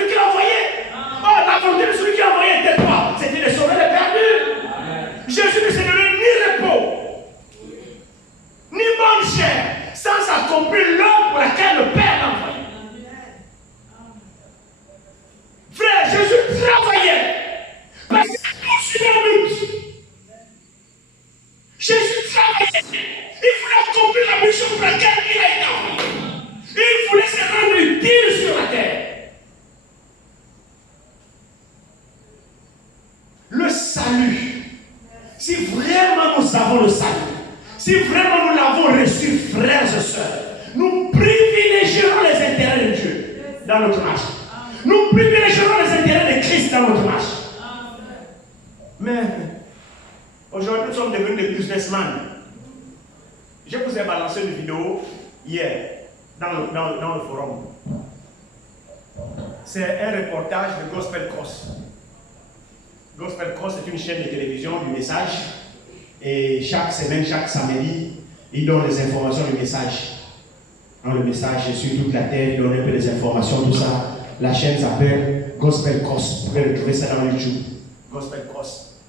Il voulait accomplir la mission pour laquelle il a été envoyé. Il voulait se rendre utile sur la terre. Le salut. Si vraiment nous avons le salut, si vraiment nous l'avons reçu, frères et sœurs, nous privilégierons les intérêts de Dieu dans notre marche. Nous privilégierons les intérêts de Christ dans notre marche. Mais aujourd'hui, nous sommes devenus des businessmen. Je vous ai balancé une vidéo hier dans le forum. C'est un reportage de Gospel Cross. Gospel Cross est une chaîne de télévision du message. Et chaque semaine, chaque samedi, ils donnent les informations du message. Dans le message sur toute la terre, ils donnent un peu des informations, tout ça. La chaîne s'appelle Gospel Cross. Vous pouvez retrouver ça dans YouTube. Gospel Cross.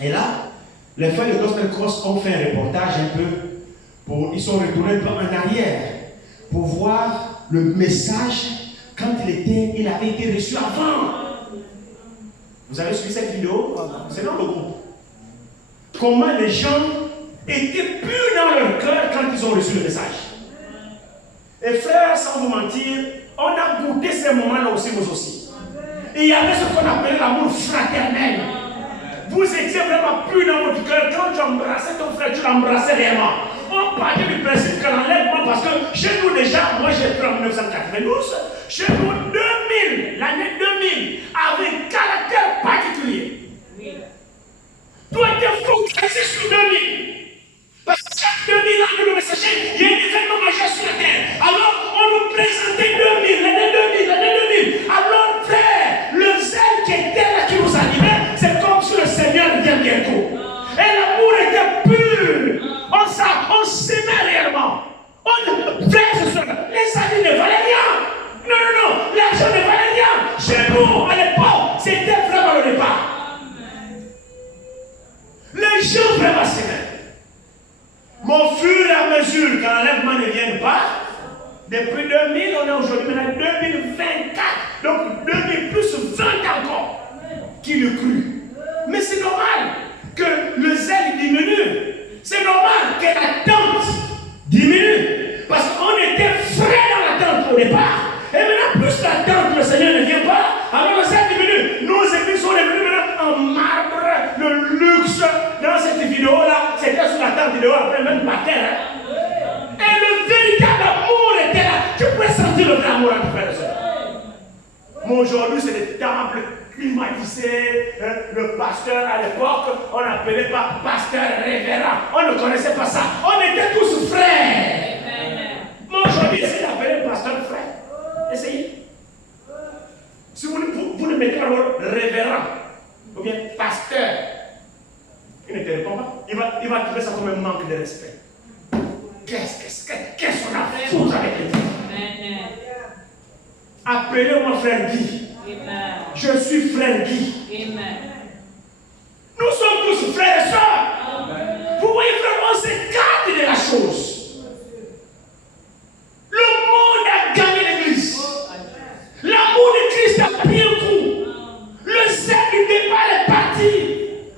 Et là, les frères de Gospel Cross ont fait un reportage un peu. Ils sont retournés un peu en arrière pour voir le message quand il avait été reçu avant. Vous avez suivi cette vidéo? C'est dans le groupe. Comment les gens étaient purs dans leur cœur quand ils ont reçu le message. Et frères, sans vous mentir, on a goûté ces moments-là aussi, vous aussi. Et il y avait ce qu'on appelait l'amour fraternel. Vous étiez vraiment purs dans votre cœur. Quand tu embrassais ton frère, tu l'embrassais réellement. On partait du principe que l'enlèvement, parce que chez nous déjà, moi j'ai pris en 1992, chez nous 2000, l'année 2000, avait un caractère particulier. Tout était focalisé sur 2000. Parce que chaque 2000 ans de le messager, il y a un événement majeur sur la terre. Alors on nous présentait 2000, l'année 2000. Alors frère, le zèle qui était là, qui nous animait, c'est comme si le Seigneur vient bientôt. Et l'amour était pur. On s'aimait réellement. Frères et sœurs, les amis ne valaient rien. Non, l'argent ne valait rien. Chez nous, à l'époque, c'était vraiment le départ. Les gens vraiment s'aimaient. Mais au fur et à mesure, quand l'enlèvement ne vient pas, depuis 2000, on est aujourd'hui maintenant 2024. Donc 2000 plus 20 encore. Qui le crut? Mais c'est normal que le zèle diminue. C'est normal que l'attente diminue. Parce qu'on était frais dans l'attente au départ. Et maintenant, plus l'attente, le Seigneur ne vient pas, alors le zèle diminue. Nos églises sont devenues maintenant en marbre, le luxe. Dans cette vidéo-là, c'était sur la tente vidéo, après même par terre. Hein. Et le véritable amour était là. Tu peux sentir le vrai amour entre frères et sœurs. Mais aujourd'hui, c'est des temples climatisés. Le pasteur à l'époque, on n'appelait pas pasteur révérend. On ne connaissait pas ça. On était tous frères. Mais aujourd'hui, essayez d'appeler le pasteur frère. Essayez. Si vous ne mettez pas le mot révérend, ou bien pasteur, il ne te répond pas. Il va trouver ça comme un manque de respect. Qu'est-ce qu'on a fait avec les gens? Appelez-moi frère Guy. Amen. Je suis frère Guy. Amen. Nous sommes tous frères et sœurs. Amen. Vous voyez, frère, on s'écarte de la chose. Le monde a gagné l'église. L'amour de Christ a pris un coup. Le zèle du départ est parti.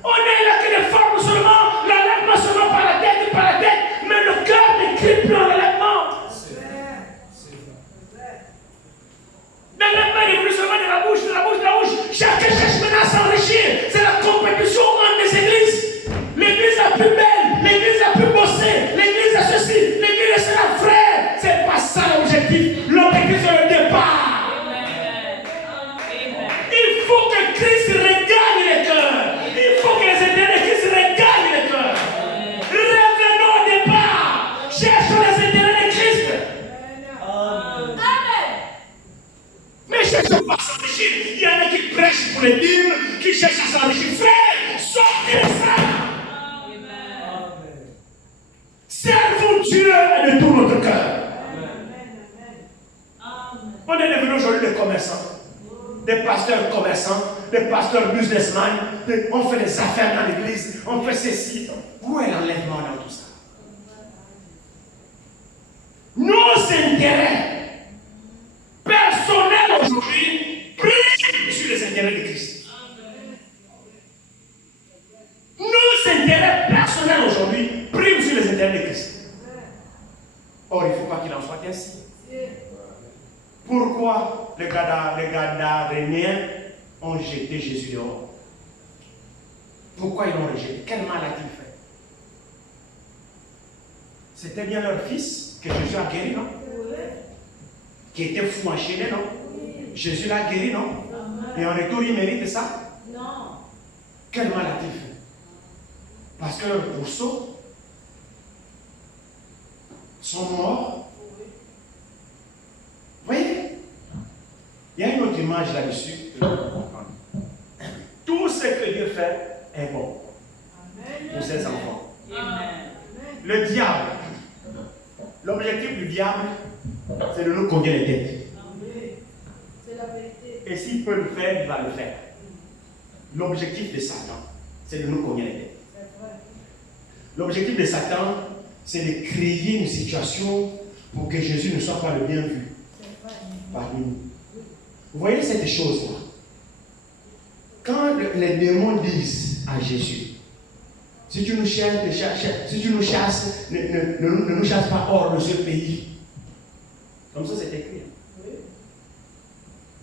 On est là que les formes seulement, l'enlèvement seulement par la tête, mais le cœur ne crie plus en l'enlèvement. L'enlèvement est devenu seulement de la bouche. Chacun cherche maintenant à s'enrichir. C'est la compétition entre les églises. L'église la plus belle, l'église la plus bossée, l'église a ceci, l'église a cela, frère. C'est pas ça l'objectif. L'objectif c'est le départ. Il faut que Christ regagne les cœurs. Il faut que les intérêts de Christ regagnent les cœurs. Revenons au départ. Cherchons les intérêts de Christ. Amen. Mais cherchons pas à s'enrichir. Il y en a qui prêchent pour les dîmes, qui cherchent à s'enrichir. Frère, sortez de ça. Servons Dieu de tout notre cœur. On est devenus aujourd'hui des commerçants. Des pasteurs commerçants, des pasteurs businessmen, on fait des affaires dans l'église, on fait ceci. Où est l'enlèvement dans tout ça? Nos intérêts personnels aujourd'hui priment sur les intérêts de Christ. Nos intérêts personnels aujourd'hui priment sur les intérêts éternel de Christ. Or, il ne faut pas qu'il en soit ainsi. Pourquoi les Gadaréniens ont jeté Jésus dehors? Pourquoi ils l'ont rejeté? Quel mal a-t-il fait? C'était bien leur fils que Jésus a guéri, non? Qui était fou enchaîné, non? Jésus l'a guéri, non? Et en retour, il mérite ça? Non. Quel mal a-t-il fait? Parce que leurs pourceaux sont morts. Vous voyez? Il y a une autre image là-dessus que vous devez comprendre. Tout ce que Dieu fait est bon pour ses enfants. Le diable, l'objectif du diable, c'est de nous cogner les têtes. Et s'il peut le faire, il va le faire. L'objectif de Satan, c'est de nous cogner les têtes. L'objectif de Satan, c'est de créer une situation pour que Jésus ne soit pas le bien vu parmi nous. Vous voyez cette chose-là? Quand les démons disent à Jésus, si tu nous chasses, ne nous chasse pas hors de ce pays. Comme ça, c'est écrit.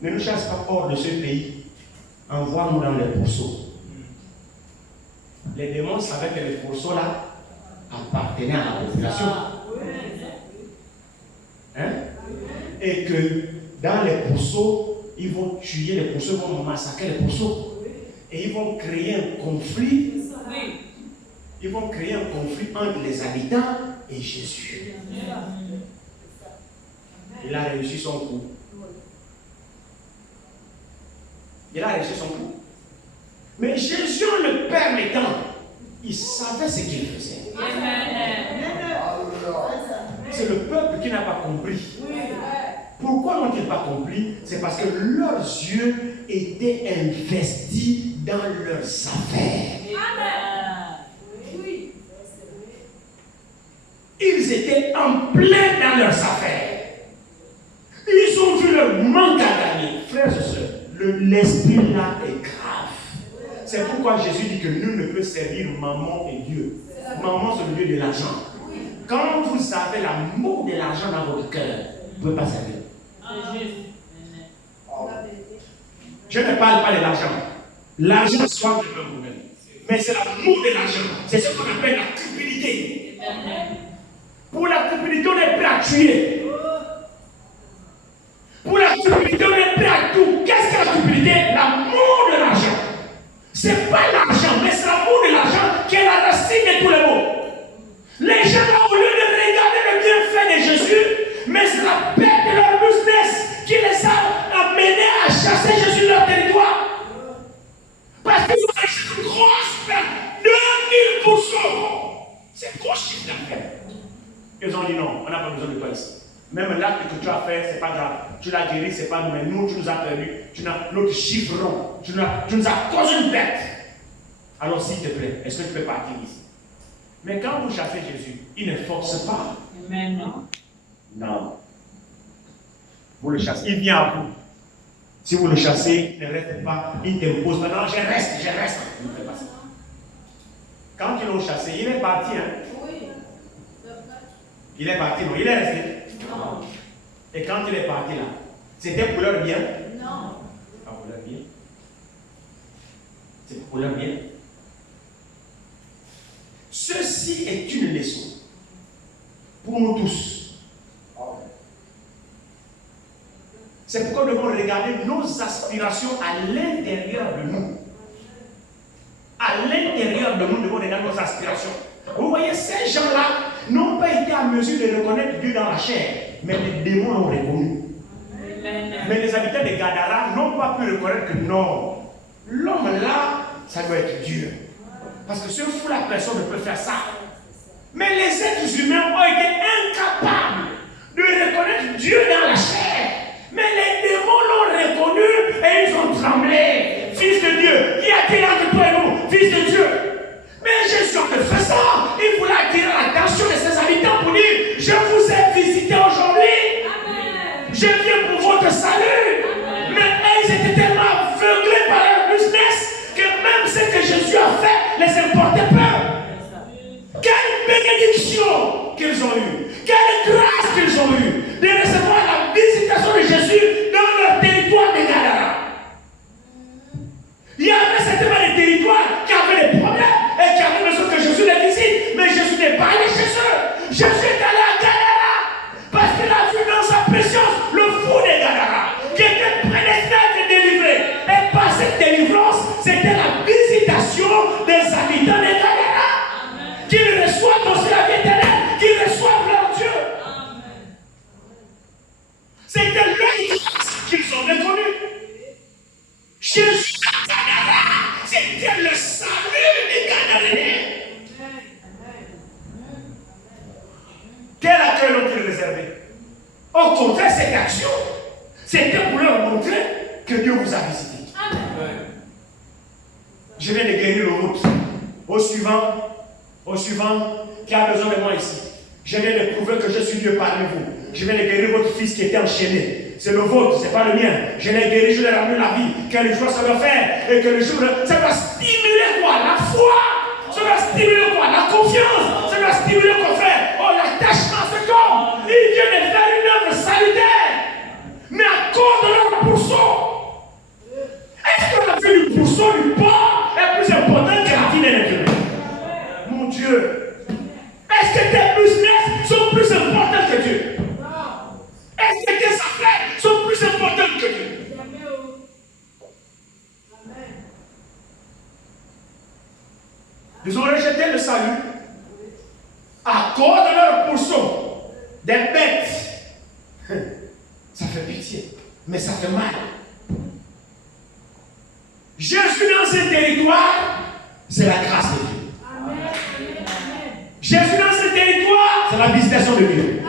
Ne nous chasse pas hors de ce pays. Envoie-nous dans les pourceaux. Les démons savaient que les pourceaux-là appartenaient à la population. Hein? Et que dans les pourceaux, ils vont tuer les pourceaux, ils vont massacrer les pourceaux. Et ils vont créer un conflit. Ils vont créer un conflit entre les habitants et Jésus. Il a réussi son coup. Il a réussi son coup. Mais Jésus, en le permettant, il savait ce qu'il faisait. C'est le peuple qui n'a pas compris. Pourquoi n'ont-ils pas compris? C'est parce que leurs yeux étaient investis dans leurs affaires. Ils étaient en plein dans leurs affaires. Ils ont vu leur manque à gagner. Frères et sœurs, l'esprit là est grave. C'est pourquoi Jésus dit que nul ne peut servir maman et Dieu. Maman, c'est le Dieu de l'argent. Quand vous avez l'amour de l'argent dans votre cœur, vous ne pouvez pas servir. Je ne parle pas de l'argent. L'argent soit de vous-même. Mais c'est l'amour de l'argent. C'est ce qu'on appelle la cupidité. Pour la cupidité, on est prêt à tuer. Pour la cupidité, on est prêt à tout. Qu'est-ce que la cupidité? L'amour de l'argent. Ce n'est pas l'argent, mais c'est l'amour de l'argent qui est la racine de tous les maux. Les gens, là, au lieu de regarder le bienfait de Jésus, mais c'est la perte de leur business qui les a amenés à chasser Jésus de leur territoire. Parce qu'ils ont fait une grosse perte de 1000%. C'est un gros chiffre d'affaires. Ils ont dit non, on n'a pas besoin de toi ici. Même l'acte que tu as fait, ce n'est pas grave. Tu l'as guéri, ce n'est pas nous, mais nous, tu nous as perdu. Notre chiffre rond. Tu nous as causé une perte. Alors, s'il te plaît, est-ce que tu peux partir ici? Mais quand vous chassez Jésus, il ne force pas. Amen. Non. Vous le chassez, il vient à vous. Si vous le chassez, il ne reste pas, il t'impose pas. Non, je reste. Il ne fait pas ça. Quand ils l'ont chassé, il est parti. Hein? Il est parti, non, il est resté. Non. Et quand il est parti là, c'était pour leur bien? Non. Pas pour leur bien. C'est pour leur bien. Ceci est une leçon pour nous tous. C'est pourquoi nous devons regarder nos aspirations à l'intérieur de nous. À l'intérieur de nous, nous devons regarder nos aspirations. Vous voyez, ces gens-là n'ont pas été à mesure de reconnaître Dieu dans la chair, mais les démons l'ont reconnu. Mais les habitants de Gadara n'ont pas pu reconnaître que non, l'homme là, ça doit être Dieu. Parce que ce fou, la personne ne peut faire ça. Mais les êtres humains ont été incapables de reconnaître Dieu dans la chair. Mais les démons l'ont reconnu et ils ont tremblé. Fils de Dieu, qui a-t-il entre toi et nous? Fils de Dieu. Mais Jésus en fait ça. Il voulait attirer l'attention de ses habitants pour dire, je vous ai visité aujourd'hui. Je viens pour votre salut. Amen. Mais ils étaient tellement aveuglés par leur business que même ce que Jésus a fait les importait peu. Quelle bénédiction bénédiction qu'ils ont eue, quelle grâce qu'ils ont eue de recevoir la visitation de Jésus dans leur territoire de Gadara. Il y avait certainement des territoires qui avaient des problèmes et qui avaient besoin que Jésus les visite, mais Jésus n'est pas allé chez eux. Jésus est allé à Gadara parce qu'il a vu dans sa présence le fou de Gadara qui était prédestiné à être délivré. Et par cette délivrance, c'était la visitation des habitants de Gadara qu'ils reçoivent aussi la vie éternelle, qu'ils reçoivent leur Dieu. C'était leur grâce qu'ils ont reconnu. Jésus à Gadara, c'était le salut des Gadaréens. Quel accueil ont-ils réservé? Au contraire, cette action, c'était pour leur montrer que Dieu vous a visité. Je viens de guérir le route. Au suivant, qui a besoin de moi ici. Je viens de prouver que je suis Dieu parmi vous. Je viens de guérir votre fils qui était enchaîné. C'est le vôtre, ce n'est pas le mien. Je l'ai guéri, je l'ai ramené la vie. Quel jour ça va faire? Et que le jour, ça va stimuler quoi? La foi. Ça va stimuler quoi? La confiance. Ça va stimuler quoi faire? Oh, l'attachement, c'est comme. Il vient de faire une œuvre salutaire. Mais à cause de leur pourceau. Est-ce que la vie du pourceau du porc est plus importante que la vie d'un être humain? Mon Dieu. Est-ce que tes business sont plus importants que Dieu? Est-ce que tes affaires sont plus importantes que Dieu? Ils ont rejeté le salut à cause de leur pourceau, des bêtes. Ça fait pitié, mais ça fait mal. Jésus dans ce territoire, c'est la grâce de Dieu. Jésus dans ce territoire, c'est la visitation de Dieu.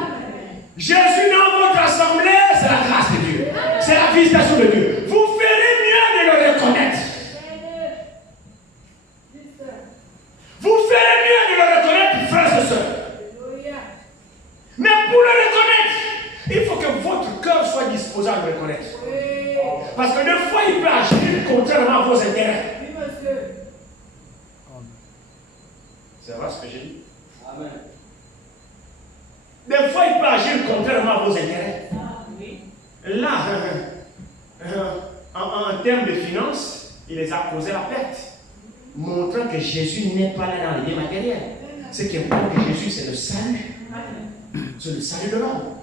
Jésus dans votre assemblée, c'est la grâce de Dieu. C'est la visitation de Dieu. Vous ferez mieux de le reconnaître. Vous ferez mieux de le reconnaître, frères et sœurs. Mais pour le reconnaître, il faut que votre cœur soit disposé à le reconnaître. Parce que des fois, il peut agir contrairement à vos intérêts. C'est vrai ce que j'ai dit? Amen. Des fois, il peut agir contrairement à vos intérêts. Là, en termes de finances, il les a causé la perte, montrant que Jésus n'est pas là dans les biens matériels. Ce qui est bon que Jésus, c'est le salut. C'est le salut de l'homme.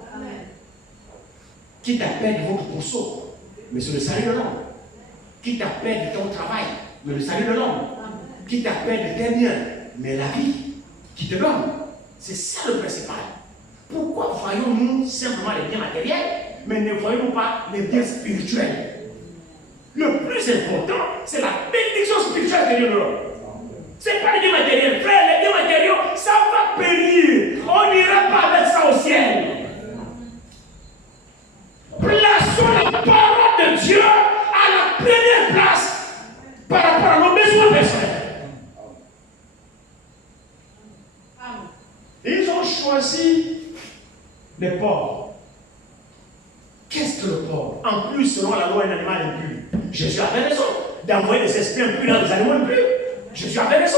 Qui t'appelle votre pourceau, mais c'est le salut de l'homme. Qui t'appelle de ton travail, mais le salut de l'homme. Qui t'appelle de tes biens, mais la vie qui te donne. C'est ça le principal. Pourquoi voyons-nous simplement les biens matériels, mais ne voyons pas les biens spirituels? Le plus important, c'est la bénédiction spirituelle que Dieu nous donne. Ce n'est pas les biens matériels. Frère, les biens matériaux, ça va périr. On n'ira pas avec ça au ciel. Plaçons la parole de Dieu à la première place par rapport à nos besoins personnels. Ils ont choisi les porcs. Qu'est-ce que le porc? En plus, selon la loi, un animal impur. Jésus avait raison d'envoyer des esprits impurs dans des animaux impurs. Jésus avait raison.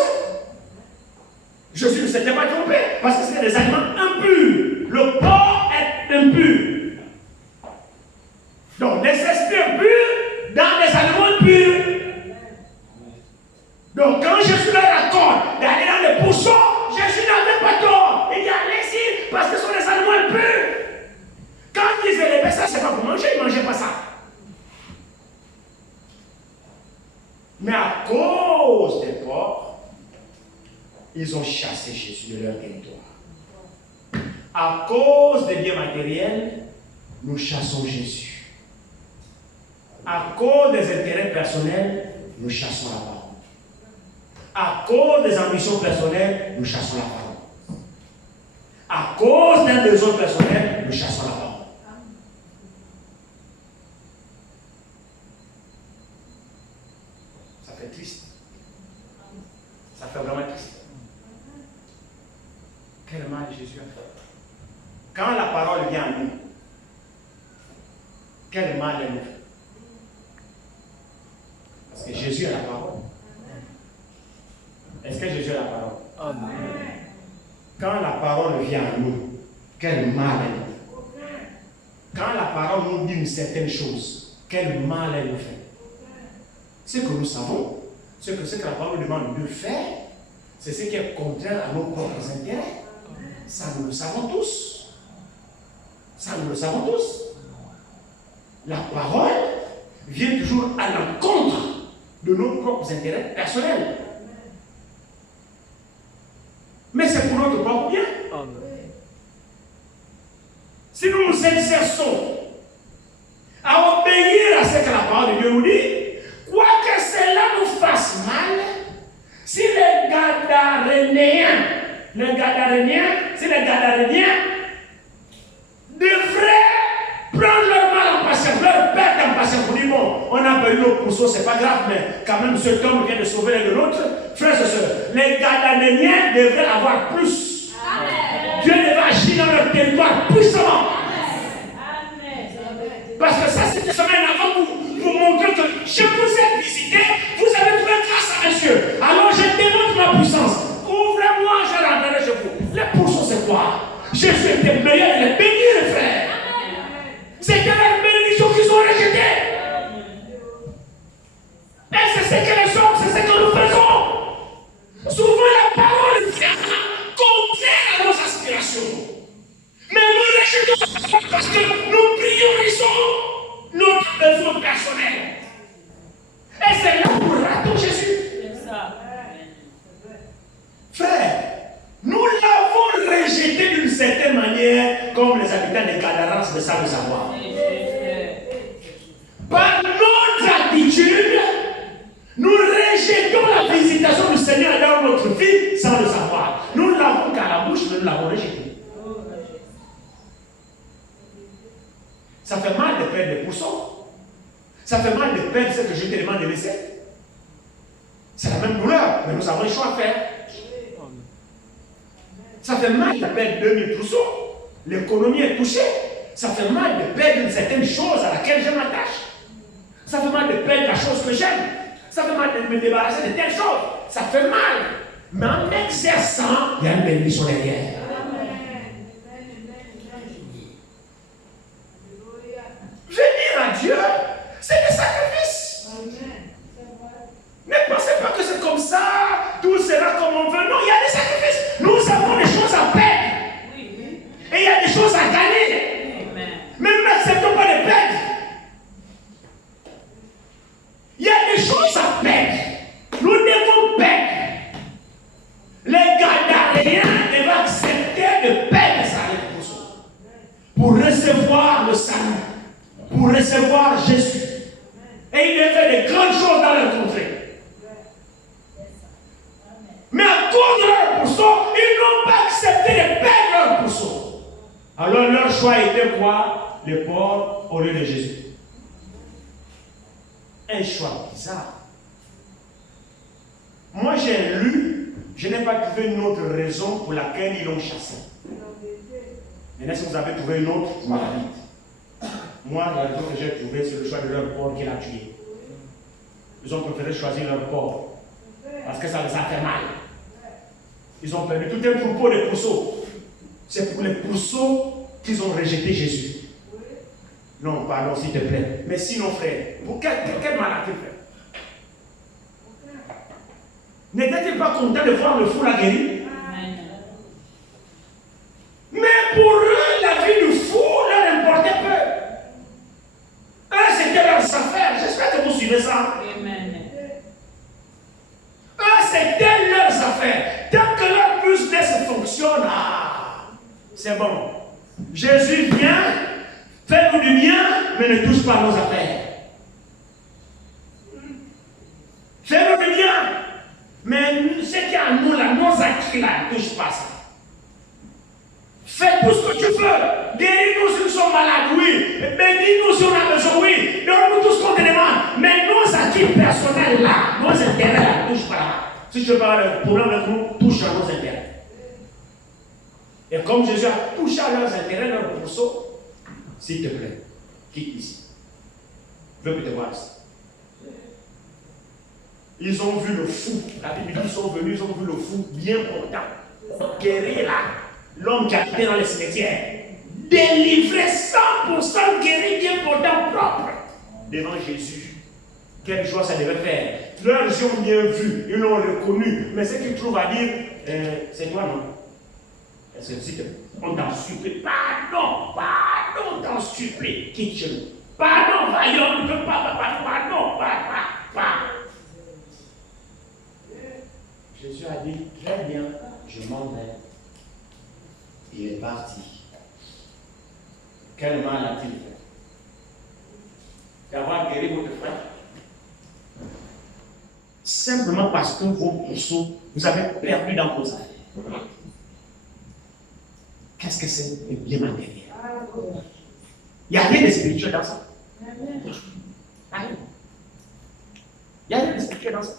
Jésus ne s'était pas trompé parce que c'était des animaux impurs. Le porc est impur. Donc, des esprits impurs dans des animaux impurs. Donc, quand Jésus leur accorde d'aller dans les pourceaux, Jésus n'avait pas tort. Il dit allez-y parce que ce sont des animaux impurs. Quand ils élevaient ça, c'est pas pour manger, ils ne mangeaient pas ça. Mais à cause des porcs, ils ont chassé Jésus de leur territoire. À cause des biens matériels, nous chassons Jésus. À cause des intérêts personnels, nous chassons la parole. À cause des ambitions personnelles, nous chassons la parole. À cause d'un besoin personnel, nous chassons la parole. Ça fait triste. Ça fait vraiment triste. Quel mal Jésus a fait. Quand la parole vient à nous, quel mal elle nous fait. Parce que Jésus a la parole. Est-ce que Jésus a la parole? Amen. Quand quand la parole vient à nous, quel mal elle nous fait. Quand la parole nous dit une certaine chose, quel mal elle nous fait. Ce que nous savons, ce que la parole nous demande de faire, c'est ce qui est contraire à nos propres intérêts. Ça, nous le savons tous. Ça, nous le savons tous. La parole vient toujours à l'encontre de nos propres intérêts personnels. Mais c'est pour notre propre bien. Si nous nous exerçons à obéir à ce que la parole de Dieu nous dit, quoi que cela nous fasse mal, si les Gadaréniens devraient prendre leur mal en patience, leur perte en patience, pour dire bon, on a perdu nos pourceaux, c'est pas grave, mais quand même cet homme vient de sauver les nôtres. Frères et sœurs, les Gadaréniens devraient avoir plus. Amen. Dieu devrait agir dans leur territoire puissamment. Amen. Parce que ça, c'est une semaine avant pour vous montrer que je vous ai visité, vous avez trouvé grâce à monsieur. Alors je démontre ma puissance. Ouvrez-moi, je rentrerai chez vous. Les pourceaux, c'est quoi? Jésus était meilleur, il est béni, les frères. C'était la bénédiction qu'ils ont rejetée. Et c'est ce que les hommes, c'est ce que nous faisons. Souvent la parole vient contraire à nos aspirations. Mais nous rejetons parce que nous priorisons notre besoin personnel. Et c'est là où ratons Jésus. Frère, nous l'avons rejeté d'une certaine manière, comme les habitants des Gadarans le savent savoir. Par notre attitude, nous rejetons la visitation du Seigneur dans notre vie sans le savoir. Nous ne l'avons qu'à la bouche, mais nous l'avons rejeté. Ça fait mal de perdre des pourceaux. Ça fait mal de perdre ce que je te demande de laisser. C'est la même douleur, mais nous avons le choix à faire. Ça fait mal de perdre 2000 pourceaux. L'économie est touchée. Ça fait mal de perdre une certaine chose à laquelle je m'attache. Ça fait mal de perdre la chose que j'aime. Ça fait mal de me débarrasser de telle chose. Ça fait mal. Mais en exerçant, il y a une bénédiction derrière. Venir à Dieu, c'est des sacrifices. Ne pensez pas que c'est comme ça, tout sera comme on veut. Non, il y a des sacrifices. Nous avons des choses à perdre. Et il y a des choses à gagner. Mais nous n'acceptons pas de perdre. Il y a des choses à perdre. Nous devons perdre. Les Gadaréens devaient accepter de perdre ça pour recevoir le salut, pour recevoir Jésus. Et ils devaient faire de grandes choses dans leur contrée. Mais à cause de leur pourceau, ils n'ont pas accepté de perdre leur pourceau. Alors leur choix était quoi? Le porc au lieu de Jésus. Un choix bizarre. Moi j'ai lu, je n'ai pas trouvé une autre raison pour laquelle ils l'ont chassé. Maintenant si vous avez trouvé une autre, vous m'avez dit. Moi la raison que j'ai trouvée c'est le choix de leur porc qu'il a tué. Ils ont préféré choisir leur porc. Parce que ça les a fait mal. Ils ont perdu tout un troupeau de pourceaux. C'est pour les pourceaux qu'ils ont rejeté Jésus. Non, pardon, s'il te plaît. Mais sinon, frère, pour quel mal a-t-il fait? N'était-il pas content de voir le fou la guérir? Mais pour eux, la vie du fou leur importait peu. Eux, c'était leurs affaires. J'espère que vous suivez ça. C'était leurs affaires. Tant que leur business fonctionne, c'est bon. Jésus vient, fait-nous du bien, mais ne touche pas nos affaires. Fais-nous du bien, mais ce qui est en nous, là, nos acquis, là, ne touche pas ça. Fais tout ce que tu veux. Guéris-nous si nous sommes malades, oui. Bénis-nous si on a besoin, oui. Donne-nous tout ce qu'on te demande. Mais nos acquis personnels, là, nos intérêts, là, ne touche pas là. Si tu veux pas avoir un problème avec nous, touche à nos intérêts. Et comme Jésus a touché à leurs intérêts, leurs pourceaux, s'il te plaît, quitte ici. Je veux que tu vois ça. Ils ont vu le fou. La Bible dit qu'ils sont venus, ils ont vu le fou bien portant. Guéri là. l'homme qui a quitté dans les cimetières. Délivré 100% guéri, bien portant propre devant Jésus. Quelle joie ça devait faire. Leurs yeux ont bien vu, ils l'ont reconnu. Mais ce qu'ils trouvent à dire, c'est toi non? Est-ce que si on t'en supplie, pardon, on t'en supplie, quitte chez nous. Pardon, vaillant, ne peux pas, pardon, pardon. Jésus a dit, très bien, je m'en vais. Il est parti. Quel mal a-t-il fait? D'avoir guéri votre frère? Simplement parce que vos pourceaux, vous avez perdu dans vos affaires. Qu'est-ce que c'est le matériel? Il n'y a rien de spirituel dans ça. Il n'y a rien de spirituel dans ça.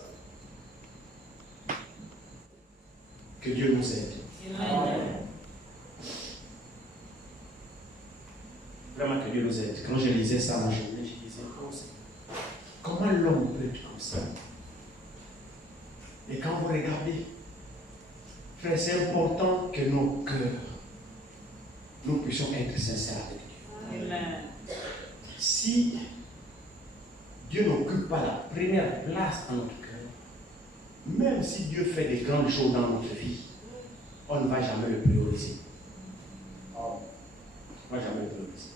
Que Dieu nous aide. Amen. Vraiment que Dieu nous aide. Quand je lisais ça ma journée, je disais, comment l'homme peut être comme ça? Et quand vous regardez, frère, c'est important que nos cœurs, nous puissions être sincères avec Dieu. Amen. Si Dieu n'occupe pas la première place dans notre cœur, même si Dieu fait des grandes choses dans notre vie, on ne va jamais le prioriser. On ne va jamais le prioriser.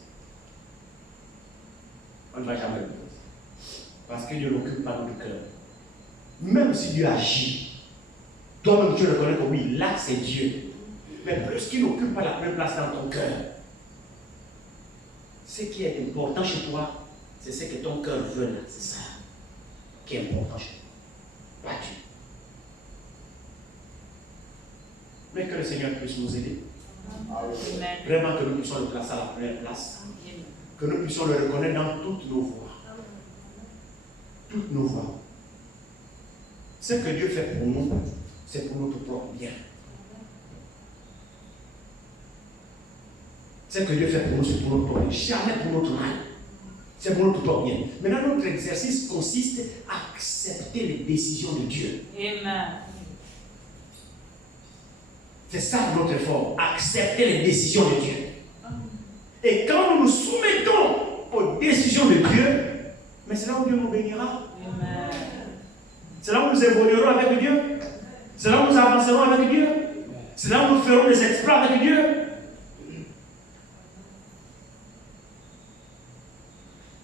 On ne va jamais le prioriser. Parce que Dieu n'occupe pas notre cœur. Même si Dieu agit, toi-même tu reconnais que oui, là c'est Dieu. Mais plus qu'il n'occupe pas la première place dans ton cœur, ce qui est important chez toi, c'est ce que ton cœur veut là. C'est ça qui est important chez toi. Pas Dieu. Mais que le Seigneur puisse nous aider. Amen. Vraiment que nous puissions le placer à la première place. Amen. Que nous puissions le reconnaître dans toutes nos voies. Toutes nos voies. Ce que Dieu fait pour nous, c'est pour notre propre bien. Ce que Dieu fait pour nous, c'est pour notre propre bien. Jamais pour notre mal. C'est pour notre propre bien. Maintenant, notre exercice consiste à accepter les décisions de Dieu. Amen. C'est ça notre effort. Accepter les décisions de Dieu. Et quand nous nous soumettons aux décisions de Dieu, mais c'est là où Dieu nous bénira. Amen. C'est là où nous évoluerons avec Dieu. C'est là où nous avancerons avec Dieu. C'est là où nous ferons des exploits avec Dieu.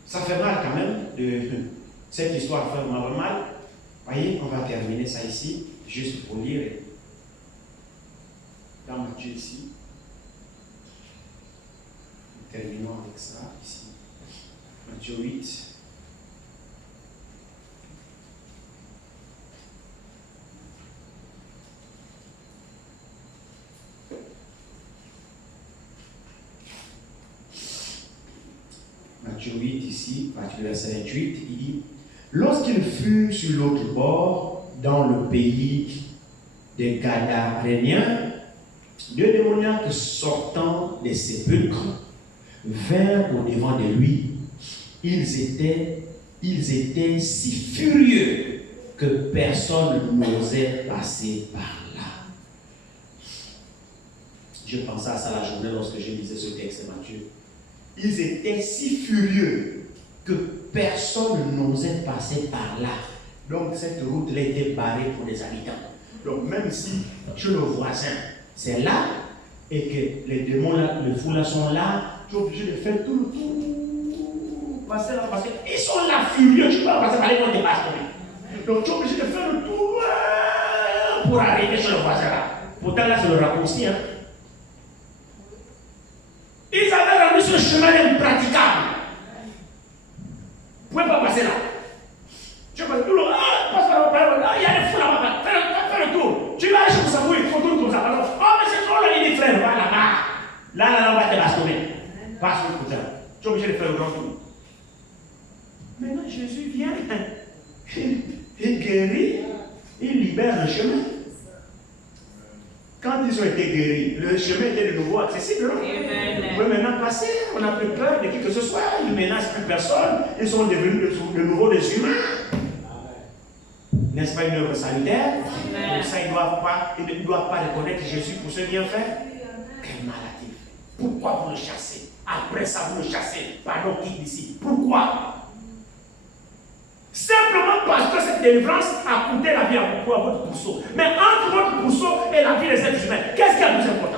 Ça fait mal quand même. Cette histoire fait vraiment mal. Voyez, on va terminer ça ici, juste pour lire. Dans Matthieu ici. Terminons avec ça ici. Matthieu 8. Matthieu 8 ici, Matthieu verset 28, il dit, lorsqu'il fut sur l'autre bord, dans le pays des Gadaréniens, deux démoniaques sortant des sépulcres vinrent au devant de lui. Ils étaient si furieux que personne n'osait passer par là. Je pensais à ça la journée lorsque je lisais ce texte de Matthieu. Ils étaient si furieux que personne n'osait passer par là. Donc cette route-là était barrée pour les habitants. Donc même si chez le voisin, c'est là, et que les démons, là, les fous là sont là, tu es obligé de faire tout le tour. Passer là, parce qu'ils sont là furieux, tu ne peux pas passer par les noms des pasteurs. Donc tu es obligé de faire le tour pour arriver chez le voisin là. Pourtant là c'est le raccourci. Hein. Ils avaient rendu ce chemin impraticable. Vous ne pouvez pas passer là. Tu vas tout le monde, passe par là, il y a des fous là-bas, fais le tour. Tu vas aller chez Moussabou, il faut tourner comme ça. Alors, oh, mais c'est trop là, il dit frère, va là-bas. Là, on va te bastonner. Passe le cousin. Tu es obligé de faire le grand tour. Maintenant, Jésus vient, il guérit, il libère le chemin. Quand ils ont été guéris, le chemin était de nouveau accessible. Vous pouvez maintenant passer, on n'a plus peur de qui que ce soit, ils ne menacent plus personne, ils sont devenus de nouveau des humains. N'est-ce pas une œuvre salutaire? Pour ça, ils ne doivent pas reconnaître Jésus pour ce bienfait. Pourquoi vous le chassez? Après ça, vous le chassez. Pardon, quitte d'ici. Pourquoi? Simplement parce que cette délivrance a coûté la vie à votre pourceau. Mais entre votre pourceau et la vie des êtres humains, qu'est-ce qui est le plus important?